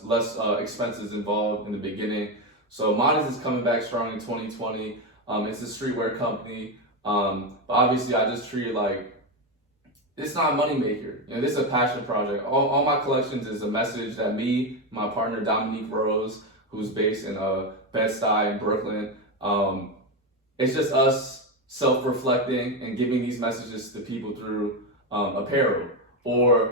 expenses involved in the beginning. So Modest is coming back strong in 2020. It's a streetwear company. But obviously, I just treat it like it's not a moneymaker. You know, this is a passion project. All my collections is a message that me, my partner Dominique Rose, who's based in Bed-Stuy in Brooklyn, it's just us self-reflecting and giving these messages to people through apparel or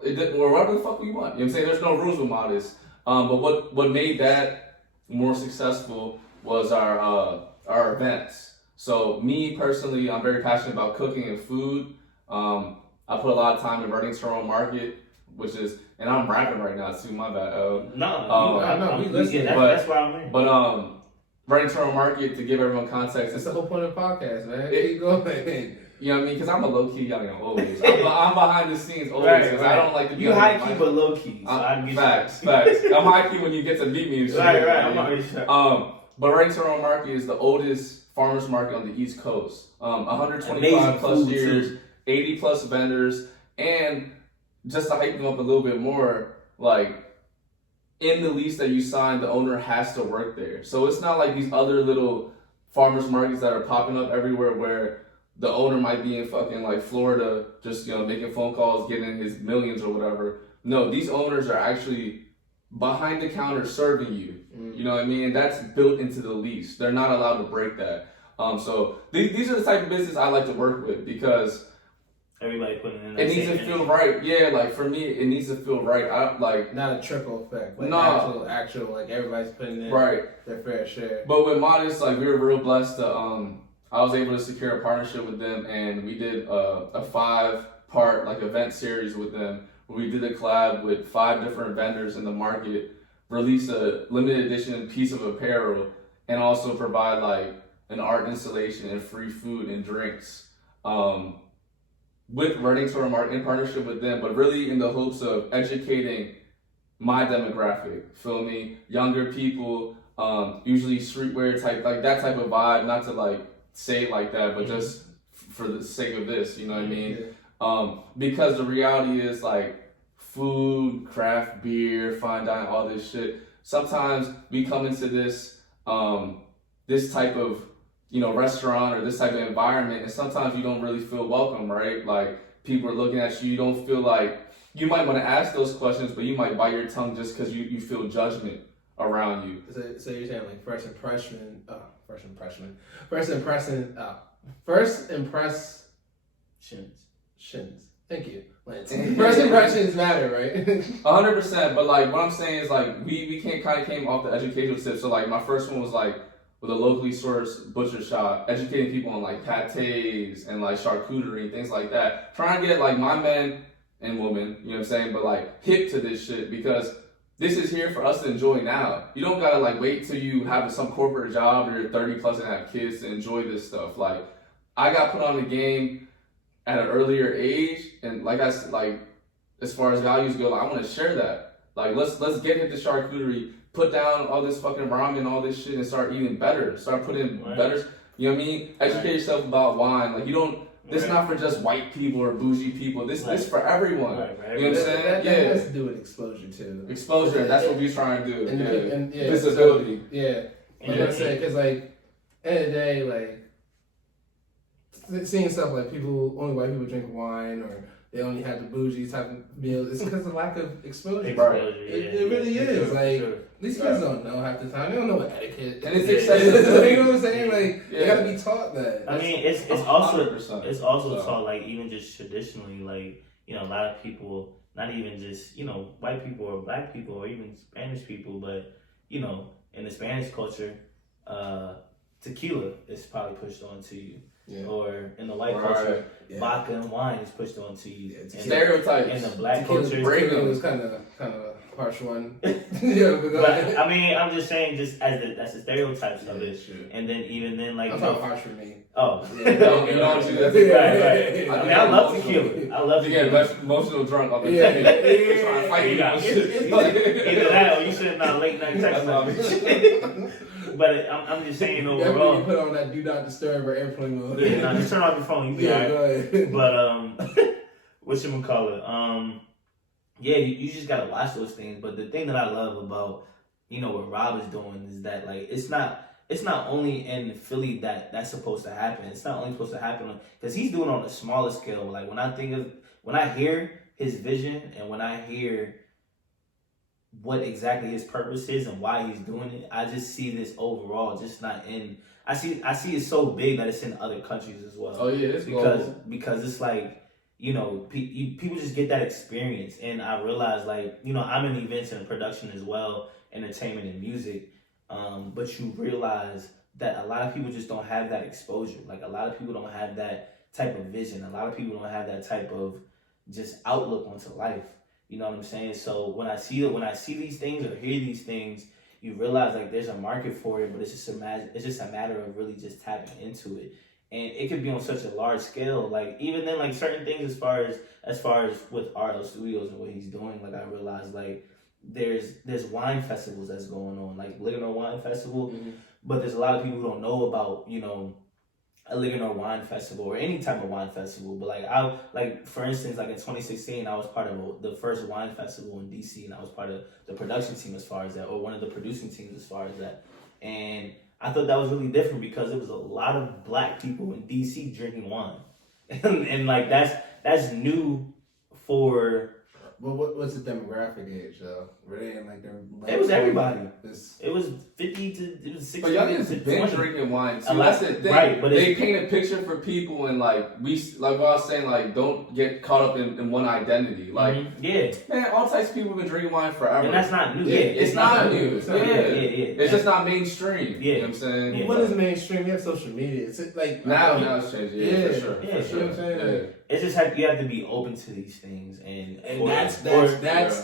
whatever the fuck we want. You know what I'm saying? There's no rules with Modest. But what made that more successful was our events. So me personally, I'm very passionate about cooking and food. I put a lot of time in running Toronto Market, which is, and I'm rapping right now too, my bad. That's why I'm in. But running Toronto Market, to give everyone context. That's the whole point of the podcast, man. There you go, man. You know what I mean? Because I'm a low-key young always. I'm behind the scenes always. Right. I don't like to be you high-key but low-key. So facts. I'm high-key when you get to meet me and shit. Right. I'm already sure. But running Toronto Market is the oldest farmers market on the East Coast. 125 plus years, 80 plus vendors, and just to hype them up a little bit more, like in the lease that you sign, the owner has to work there. So it's not like these other little farmers markets that are popping up everywhere where the owner might be in fucking like Florida, just, you know, making phone calls, getting his millions or whatever. No, these owners are actually behind the counter serving you. You know what I mean? And that's built into the lease. They're not allowed to break that. So these are the type of business I like to work with because everybody putting in. It needs to feel right. Yeah, like for me, it needs to feel right. I like not a trickle effect. Like no, actual like everybody's putting in their fair share. But with Modest, like we were real blessed to I was able to secure a partnership with them, and we did a 5-part like event series with them. Where we did a collab with 5 different vendors in the market, release a limited edition piece of apparel, and also provide like an art installation and free food and drinks. With Running Tour Market in partnership with them, but really in the hopes of educating my demographic, feel me? Younger people, usually streetwear type, like that type of vibe. Not to like say it like that, but just for the sake of this, you know what I mean? Because the reality is like food, craft beer, fine dining, all this shit. Sometimes we come into this this type of restaurant or this type of environment, and sometimes you don't really feel welcome, right? Like people are looking at you. You don't feel like you might want to ask those questions, but you might bite your tongue just because you feel judgment around you. So you're saying like first impressions. Thank you. First impressions matter, right? 100%. But like what I'm saying is like we kind of came off the educational tip. So like my first one was like with a locally sourced butcher shop, educating people on like pates and like charcuterie and things like that. Trying to get like my men and women, you know what I'm saying, but like hip to this shit because this is here for us to enjoy now. You don't gotta like wait till you have some corporate job or you're 30 plus and have kids to enjoy this stuff. Like I got put on the game at an earlier age, and like I said, like as far as values go, I want to share that. Like let's get into charcuterie, put down all this fucking ramen, all this shit, and start eating better. Start putting better. You know what I mean? Educate yourself about wine. Like you don't. This not for just white people or bougie people. This for everyone. You know what I'm saying? That has to do with exposure too. Exposure. That's what we're trying to do. And visibility. Like I said, because like end of the day, like seeing stuff like only white people drink wine or they only have the bougie type of meals. It's because of lack of exposure. It really is. Like these kids don't know half the time. They don't know what etiquette. And it's excessive. You know what I'm saying? Like they gotta be taught that. I mean, it's also taught like even just traditionally, like a lot of people, not even just white people or black people or even Spanish people, but in the Spanish culture, tequila is probably pushed on to you. Or in the white culture, vodka and wine is pushed onto you. Stereotypes. In the black culture, tequila was kind of a harsh one. But I mean, I'm just saying, just as the stereotypes of it, and then even then, like that's not harsh for me. Oh, right. I mean, I love tequila. I love to get emotional drunk on the Either that or you sitting on late night text message. But I'm just saying overall. You put on that do not disturb or airplane mode. Yeah, just turn off your phone. You be alright. Go ahead. But whatchamacallit? You just gotta watch those things. But the thing that I love about what Rob is doing is that like it's not only in Philly that's supposed to happen. It's not only supposed to happen because he's doing it on a smaller scale. Like when I hear his vision and when I hear what exactly his purpose is and why he's doing it, I just see this overall, just not in. I see it so big that it's in other countries as well. Oh yeah, it's because it's like people just get that experience, and I realize like I'm in events and production as well, entertainment and music, but you realize that a lot of people just don't have that exposure. Like a lot of people don't have that type of vision. A lot of people don't have that type of just outlook onto life. You know what I'm saying? So when I see these things or hear these things, you realize like there's a market for it, but it's just a matter of really just tapping into it. And it could be on such a large scale. Like even then, like certain things as far as with RL Studios and what he's doing, like I realized like there's wine festivals that's going on, like Liquor Wine Festival, but there's a lot of people who don't know about a Liquor Wine Festival or any type of wine festival. But like for instance, like in 2016, I was part of the first wine festival in DC, and I was part of the production team as far as that, or one of the producing teams as far as that. And I thought that was really different because it was a lot of black people in DC drinking wine, and like that's new for. Well, what's the demographic age though? Were they in like their? It was everybody. It was 50 to 60. But y'all niggas been drinking wine too. That's the thing. Right, but they paint a picture for people, and like what I was saying, like don't get caught up in one identity. Like man, all types of people have been drinking wine forever, and that's not new. It's not new. It's just not mainstream. Yeah, you know what I'm saying. Yeah. What is mainstream? We have social media. It's like now it's changing. Yeah, for sure. Yeah, for sure. You know what I'm saying? It's just you have to be open to these things, and that's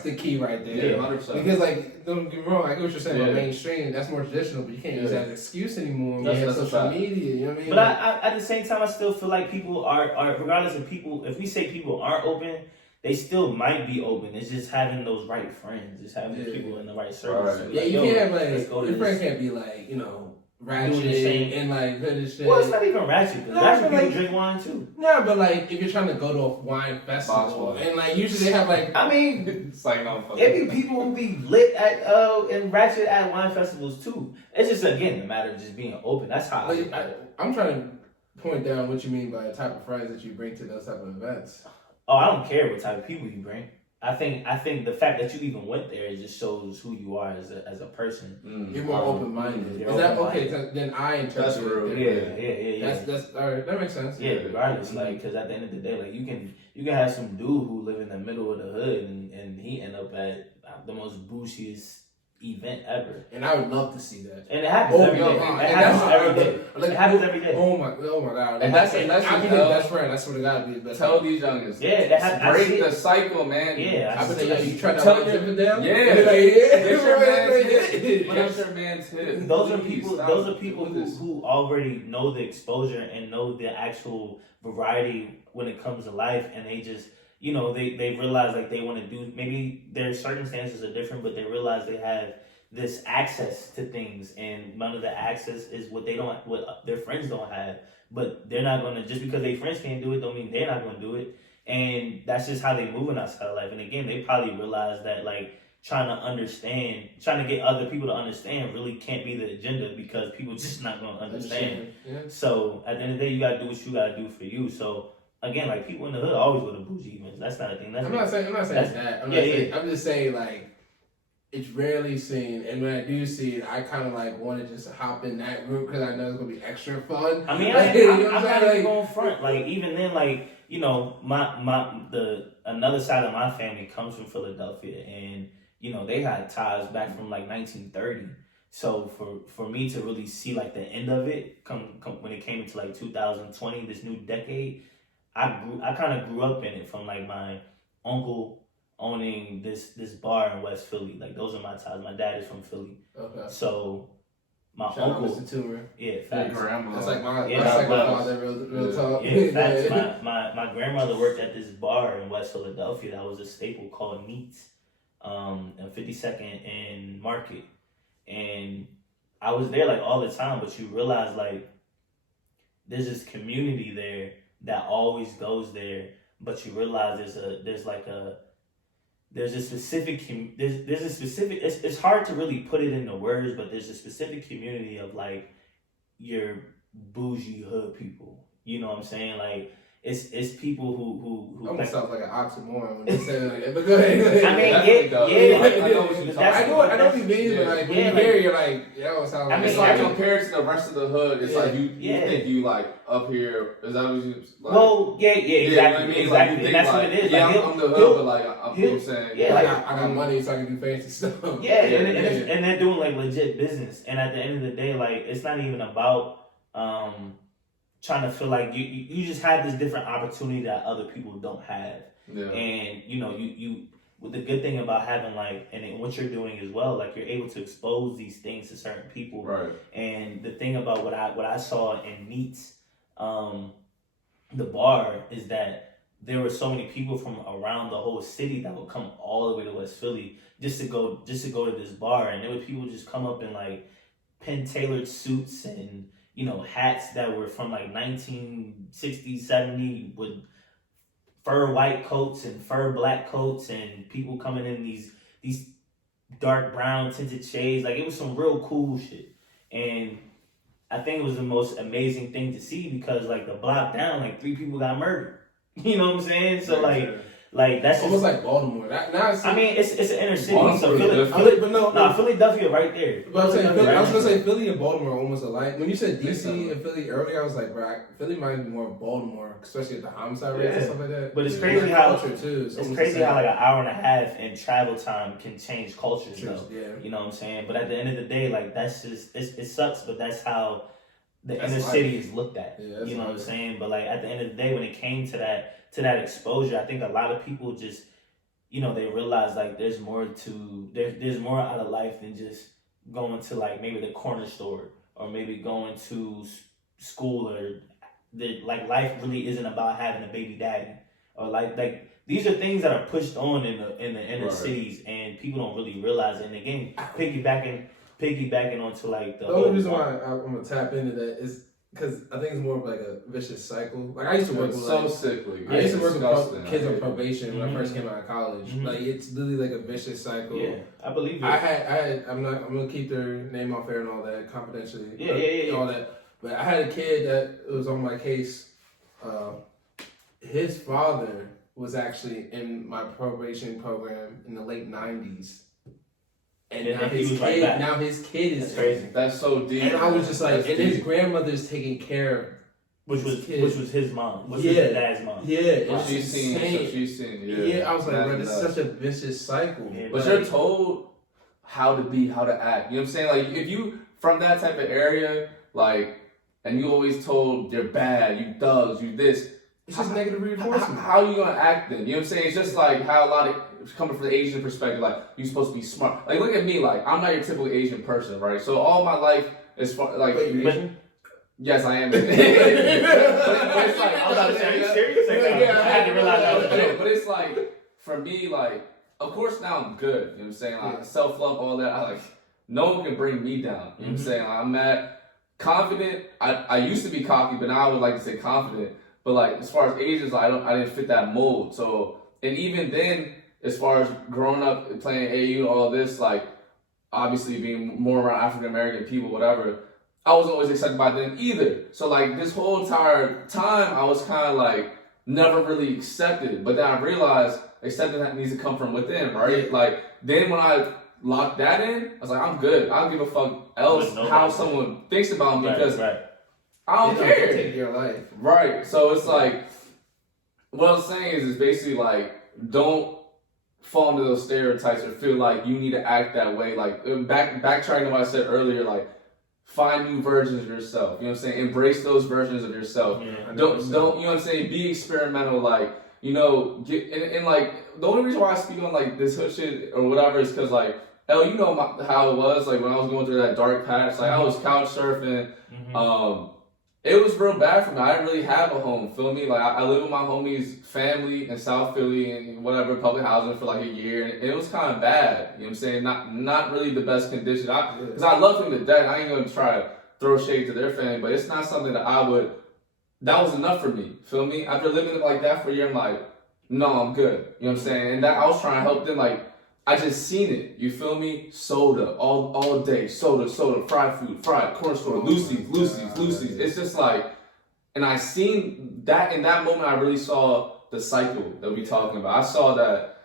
the key right there. Yeah, 100%. Because like don't get me wrong, I get what you're saying about mainstream. That's more traditional, but you can't use that as an excuse anymore. We have social media. You know what I mean? But I at the same time, I still feel like people are regardless of people. If we say people aren't open, they still might be open. It's just having those right friends, just having Yeah. people in the right circles. Right. Yeah, Like, you yo, can't let's like go to your friend this. can't be like, you know, ratchet Doing the same- and like hood and shit. Well, it's not even ratchet. 'Cause No, ratchet but, people like- drink wine too. No, but like if you're trying to go to a wine festival Box and like usually they have like I mean, It's like no fucking. it be people who be lit at and ratchet at wine festivals too. It's just again a matter of just being open. That's how I like, look at it. I'm trying to point down what you mean by the type of friends that you bring to those type of events. Oh, I don't care what type of people you bring. I think the fact that you even went there just shows who you are as a person. You're more open minded. you're Is that open-minded. okay? Then I interpret That's it real. differently. Yeah. That's all right. That makes sense. Yeah, regardless, like, because at the end of the day, like, you can have some dude who live in the middle of the hood and he end up at the most bougiest event ever, And I would love to see that. and it happens every day. It happens every day. It happens every day. Oh my god! And that's I can be his best friend. I swear to God, be his best Tell friend. these youngins. Yeah, that has- I see break it. the cycle, man. Yeah, I would say, yo, you try to Tell hold your- it down. Yeah. And they're like, yeah. Get your man's Yeah. hip. Get your man's hip. Those are Please, people. stop Those are people doing this. who already know the exposure and know the actual variety when it comes to life, and they just, you know, they realize like they want to do. Maybe their circumstances are different, but they realize they have this access to things, and none of the access is what their friends don't have. But they're not gonna, just because their friends can't do it, don't mean they're not gonna do it. And that's just how they moving outside of life. And again, they probably realize that like trying to get other people to understand really can't be the agenda, because people just not gonna understand. Yeah. So at the end of the day, you gotta do what you gotta do for you. So again, like, people in the hood always go to bougie events. That's not a thing. I'm not saying that. I'm just saying like it's rarely seen, and when I do see it, I kind of like want to just hop in that group because I know it's gonna be extra fun. I mean, Like, I'm not even going front. Like, even then, like, you know, another side of my family comes from Philadelphia, and you know, they had ties back from like 1930. So for me to really see like the end of it come when it came into like 2020, this new decade, I kind of grew up in it, from like my uncle owning this bar in West Philly. Like, those are my ties. My dad is from Philly. Okay. So my Shout out uncle, Mr. Tumor. yeah, facts. That's like my Yeah, that's like my facts. father. Real talk. Yeah, facts. My grandmother worked at this bar in West Philadelphia that was a staple called Neats, on 52nd and Market, and I was there like all the time. But you realize like there's this community there that always goes there, but you realize there's a specific it's hard to really put it into words, but there's a specific community of like your bougie hood people. You know what I'm saying? Like, it's people who Almost sounds like an oxymoron when you say it like that. But go ahead. I mean, Definitely does. yeah. I know what you're talking I know what you mean, Yeah. but like when Yeah, you like- hear it, you're like, yo, it sounds I like mean, It's like yeah. compared to the rest of the hood, it's Yeah. like you Yeah. think you like up here. Is that what you like? well, yeah, you know exactly, what I mean? exactly, Like, you and think that's like, what it is. Yeah, Like, I'm the hood, he'll- but like I'm he'll- saying, yeah, I like- got money so I can do fancy stuff. Yeah, and they're doing like legit business. And at the end of the day, like, it's not even about trying to feel like you just have this different opportunity that other people don't have. yeah. And you know, you with the good thing about having like, and then what you're doing as well, like, you're able to expose these things to certain people. Right. And the thing about what I saw in Neats, the bar, is that there were so many people from around the whole city that would come all the way to West Philly just to go to this bar, and there were people just come up in like pin-tailored suits and, you know, hats that were from like 1960, 70 with fur white coats and fur black coats, and people coming in these dark brown tinted shades. Like, it was some real cool shit. And I think it was the most amazing thing to see, because like the block down, like 3 people got murdered. You know what I'm saying? So like that's almost just, like Baltimore. I mean, it's an inner city. Baltimore, So yeah. Philadelphia right there. But I'm saying, Philadelphia I was right gonna there. say Philly and Baltimore are almost alike. When you said DC Definitely. and Philly earlier, I was like, bro, Philly might be more Baltimore, especially at the homicide rates and Yeah. stuff like that. But it's Yeah. crazy how culture too. it's crazy how like an hour and a half in travel time can change cultures, though. Yeah. You know what I'm saying? But at the end of the day, like, that's just it sucks, but that's how the That's inner life. city is looked at. Yeah, that's You know what I'm life. saying? But like, at the end of the day, when it came to that exposure, I think a lot of people just, you know, they realize like there's more out of life than just going to like maybe the corner store, or maybe going to school, or like life really isn't about having a baby daddy, or like these are things that are pushed on in the inner Right. cities, and people don't really realize it. And again, piggybacking onto like The only reason why I'm gonna tap into that is because I think it's more of like a vicious cycle. Like I used to work with so like, sickly. I used to work Disgusting. with kids on probation when I first came out of college. Mhm. Like it's literally like a vicious cycle. Yeah, I believe it. I'm gonna keep their name off air and all that confidentially. Yeah. All that. But I had a kid that was on my case. His father was actually in my probation program in the late '90s, and Yeah, now he his was right kid, back. now his kid is That's crazy. That's so deep. And I was just like, That's and his deep. grandmother's taking care Which his was kid. his mom, which Yeah. was his dad's mom. of. Yeah, it's She's seen. insane. She's seen. Yeah, I was like, bro, Imagine this is that. such a vicious cycle. Yeah, But you're told how to be, how to act. You know what I'm saying? Like if you from that type of area, like, and you always told you're bad, you thugs, you this. It's just negative reinforcement. How are you gonna act then? You know what I'm saying? It's just like how a lot of coming from the Asian perspective, like you're supposed to be smart. Like look at me, like I'm not your typical Asian person, right? So all my life is far, like Wait, you're Asian? yes, I am. but it's like I was about to say, are you serious? Like, Yeah, I had to realize that was a joke. but it's like for me, like of course now I'm good. You know what I'm saying? Like self-love, all that. I like no one can bring me down. You know what I'm saying? Like, I'm mad, confident. I used to be cocky, but now I would like to say confident. But like as far as Asians, I didn't fit that mold. So and even then, as far as growing up playing AU and all this, like obviously being more around African American people, whatever, I wasn't always accepted by them either. So like this whole entire time, I was kind of like never really accepted. But then I realized acceptance needs to come from within, right? Like then when I locked that in, I was like, I'm good. I don't give a fuck else how someone thinks about me because I don't care. Take your life. Right. So it's like, what I'm saying is basically like, don't fall into those stereotypes or feel like you need to act that way. Like backtracking to what I said earlier, like find new versions of yourself. You know what I'm saying? Embrace those versions of yourself. Yeah. Don't you know what I'm saying? Be experimental. Like get and like the only reason why I speak on like this hood shit or whatever is because like how it was like when I was going through that dark patch. Like I was couch surfing. It was real bad for me. I didn't really have a home, feel me? Like, I lived with my homie's family in South Philly and whatever, public housing for like a year, and it was kind of bad, you know what I'm saying? Not really the best condition. Because I love them to death. I ain't going to try to throw shade to their family, but it's not something that that was enough for me, feel me? After living like that for a year, I'm like, no, I'm good, you know what I'm saying? And that I was trying to help them, like, I just seen it, you feel me? Soda, all day, soda, fried food, fried corn store, Lucy's. It's just like, and I seen that in that moment, I really saw the cycle that we talking about. I saw that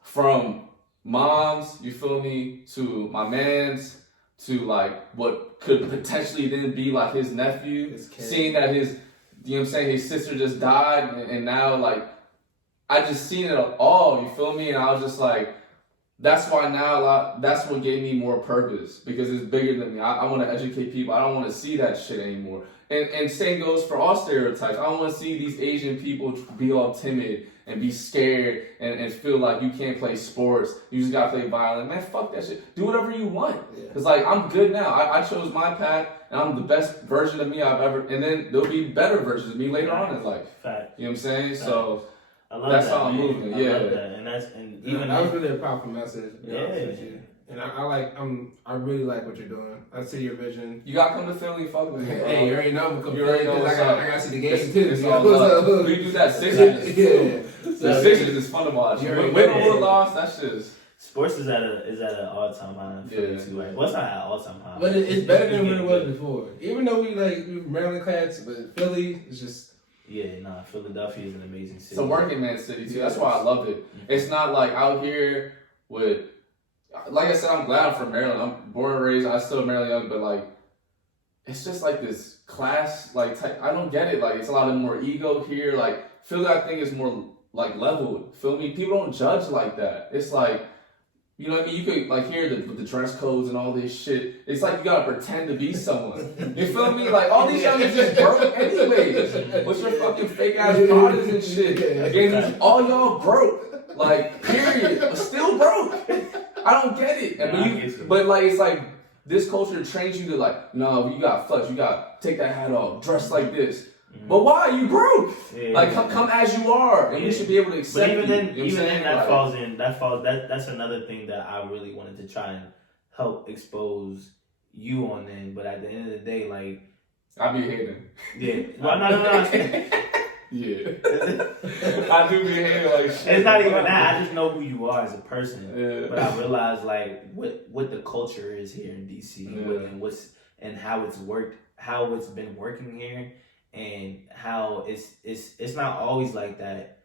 from moms, you feel me, to my mans, to like what could potentially then be like his nephew, seeing that his, you know what I'm saying, his sister just died, and now like, I just seen it all, you feel me? And I was just like, that's why now that's what gave me more purpose because it's bigger than me. I want to educate people. I don't want to see that shit anymore. And same goes for all stereotypes. I don't want to see these Asian people be all timid and be scared and feel like you can't play sports. You just got to play violin. Man, fuck that shit. Do whatever you want. Because like I'm good now. I chose my path and I'm the best version of me I've ever. And then there'll be better versions of me later on in life. Fact. You know what I'm saying? Fact. So I love that's that, how I'm man. moving. I love that. And even that was really a powerful message. Yeah. And I really like what you're doing. I see your vision. you gotta come to Philly, fuck with me, bro. Hey, you already know I'm You already know what's up. I gotta see the game too. It's all love. We do that Sixers. Yeah. The Sixers is fun to watch. You already Win know. or lost, that's just. sports is at an all time high for me too. Right? Well, it's not at all time high. But it's better than what it was before. Even though we Maryland cats, but Philly is just. Yeah, Philadelphia is an amazing city. It's a working man city too. That's why I love it. It's not like out here with, like I said, I'm glad I'm from Maryland. I'm born and raised. I still Maryland young, but like, it's just like this class like type. I don't get it. Like it's a lot of more ego here. Like Philly, I think is more like leveled. Feel me? People don't judge like that. It's like. You know what I mean? You could like hear the dress codes and all this shit. It's like you gotta pretend to be someone. You feel me? Like all these youngins just broke anyways. What's your fucking fake ass Pradas and shit? Again, all y'all broke. Like period. But still broke. I don't get it. But like it's like this culture trains you to like, no, you gotta flex. You gotta take that hat off. Dress like this. But why? You broke. Yeah, Like come as you are, and we should be able to accept but even you. then, You know what I'm saying? that's another thing that I really wanted to try and help expose you on then. But at the end of the day, like, I be hating. yeah, well, no. Yeah. I do be hating like shit. It's not even that. I just know who you are as a person. Yeah. But I realize like what the culture is here in DC and how it's been working here, and how it's not always like that.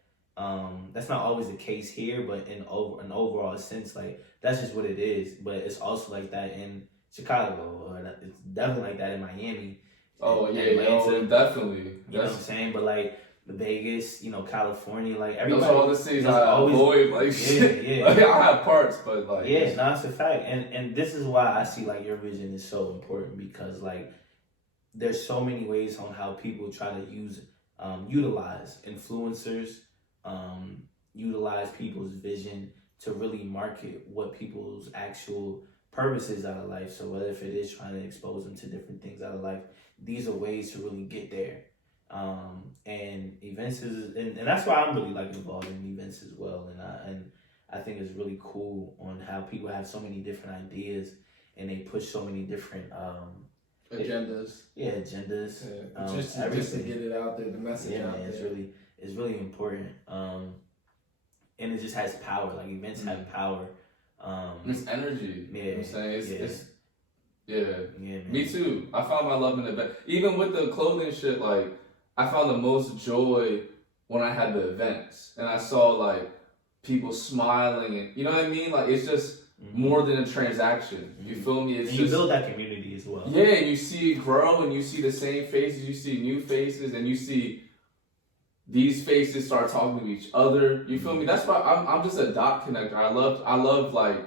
That's not always the case here, but in an overall sense, like that's just what it is. But it's also like that in Chicago, or it's definitely like that in Miami. Oh yeah, Atlanta, definitely. You know what I'm saying? But like Vegas, California, like everybody. Those are all the cities I avoid. Like shit. Yeah. Like, I have parts, but like yeah, no, it's a fact, and this is why I see like your vision is so important, because like there's so many ways on how people try to utilize influencers, utilize people's vision to really market what people's actual purpose is out of life. So whether if it is trying to expose them to different things out of life, these are ways to really get there. And events and that's why I'm really like involved in events as well. And I think it's really cool on how people have so many different ideas and they push so many different agendas. Agendas. Yeah. Just to get it out there, the message out there. It's really important. And it just has power. Like events have power. It's energy. Yeah. You know what I'm saying? It's yeah. Yeah, man. Me too. I found my love in the event. Even with the clothing shit, like I found the most joy when I had the events and I saw like people smiling and you know what I mean? Like it's just more than a transaction. You feel me? It's and you build that community as well. Yeah, and you see it grow and you see the same faces, you see new faces, and you see these faces start talking to each other. You feel me? That's why I'm just a dot connector. I love like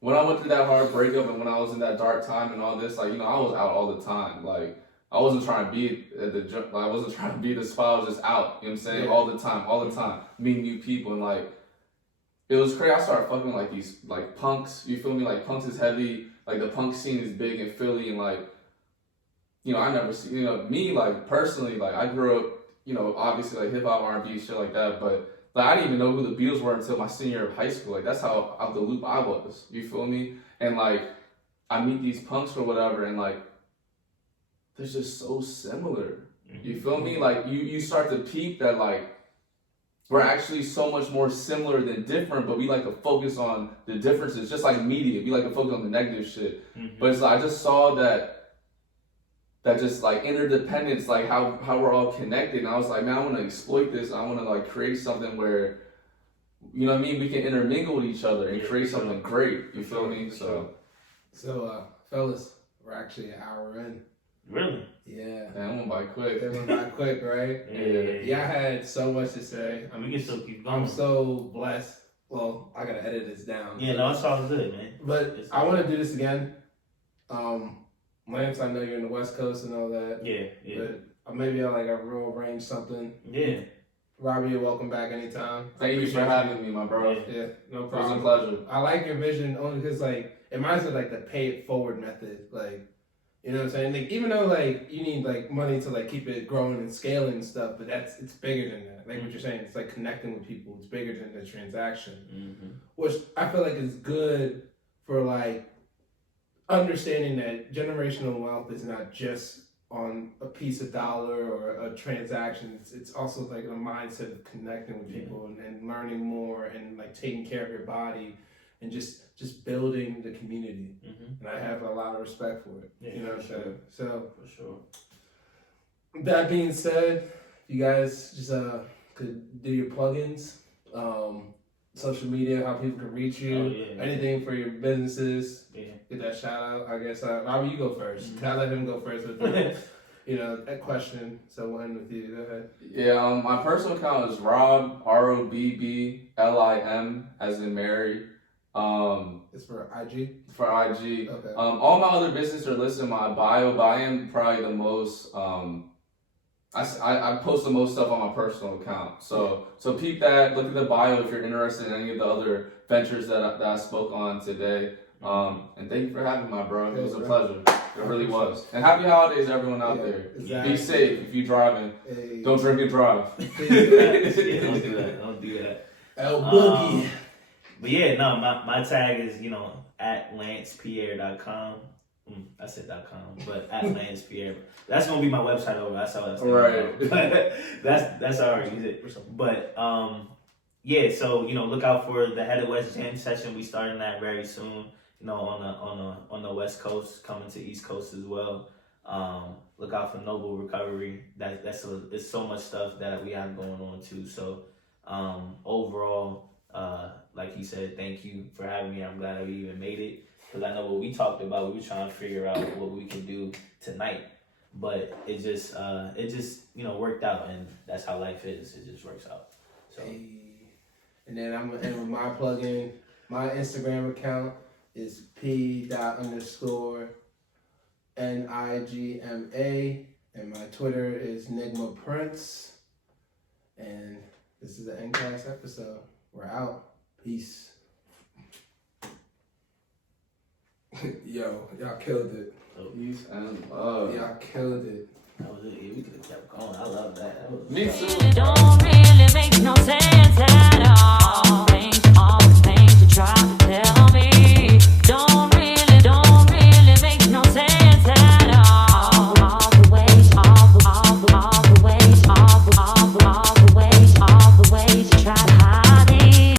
when I went through that hard breakup and when I was in that dark time and all this, like, I was out all the time. Like, I wasn't trying to be at I wasn't trying to be the spot. I was just out, you know what I'm saying? All the time, meeting new people. And like, it was crazy. I started fucking like these, like punks, you feel me? Like punks is heavy. Like the punk scene is big in Philly. And like, I never see, me like personally, like I grew up, obviously like hip hop, R&B, shit like that. But like, I didn't even know who the Beatles were until my senior year of high school. Like, that's how out the loop I was. You feel me? And, like, I meet these punks or whatever, and, like, they're just so similar. You feel me? Like, you start to peep that, like, we're actually so much more similar than different, but we like to focus on the differences. Just like media, we like to focus on the negative shit. But it's like, I just saw that just like interdependence, like how we're all connected. And I was like, man, I want to exploit this. I want to like create something where, you know what I mean? We can intermingle with each other and create something great. You feel me? So, fellas, we're actually an hour in. Really? Yeah. Man, I went by quick. They went by quick, right? Yeah, I had so much to say. I mean, we can still keep going. I'm so blessed. Well, I gotta edit this down. Yeah, no, it's all good, man. But I want to do this again. Lance, I know you're in the West Coast and all that. Yeah. But maybe I'll rearrange something. Yeah. Robbie, you're welcome back anytime. Thank you for having me, my bro. Yeah, no It problem. was a pleasure. I like your vision only because it reminds me of the pay it forward method. You know what I'm saying? Even though you need money to keep it growing and scaling and stuff, but it's bigger than that. Like what you're saying, it's connecting with people. It's bigger than the transaction, which I feel like is good for understanding that generational wealth is not just on a piece of dollar or a transaction. It's also a mindset of connecting with people and learning more and taking care of your body and just building the community. And I have a lot of respect for it. Yeah, you know what I'm saying? So for sure. That being said, you guys just could do your plugins, social media, how people can reach you, anything for your businesses. Get that shout out. I guess Robbie, you go first. Can I let him go first with that question? So we'll end with you. Go ahead. Yeah, my personal account is Rob, ROBBLIM, as in Mary. It's for IG? For IG. Okay. All my other businesses are listed in my bio, but I am probably the most, I post the most stuff on my personal account. So peep that, look at the bio if you're interested in any of the other ventures that I spoke on today. And thank you for having me, my bro. It was a pleasure. It really was. And happy holidays, everyone out there. Exactly. Be safe if you're driving. Hey. Don't drink and drive. Yeah, don't do that. Don't do that. El Boogie. But yeah, no, my tag is, at LancePierre.com. I said .com, but at LancePierre. That's gonna be my website over. That's how that's Right. But that's how I use it. But yeah, so look out for the Head of West Jam session. We starting that very soon. On the West Coast, coming to East Coast as well. Look out for Noble Recovery. It's so much stuff that we have going on too. So overall, like he said, thank you for having me. I'm glad that we even made it, because I know what we talked about. We were trying to figure out what we could do tonight, but it just worked out, and that's how life is. It just works out. So. And then I'm gonna end with my plugin. My Instagram account is p._nigma, and my Twitter is Nigma Prince. And this is the N.Cast episode. We're out. Peace. Yo, y'all killed it. Peace and love. Y'all killed it. That was it. Yeah, we could have kept going. I love that. Me too.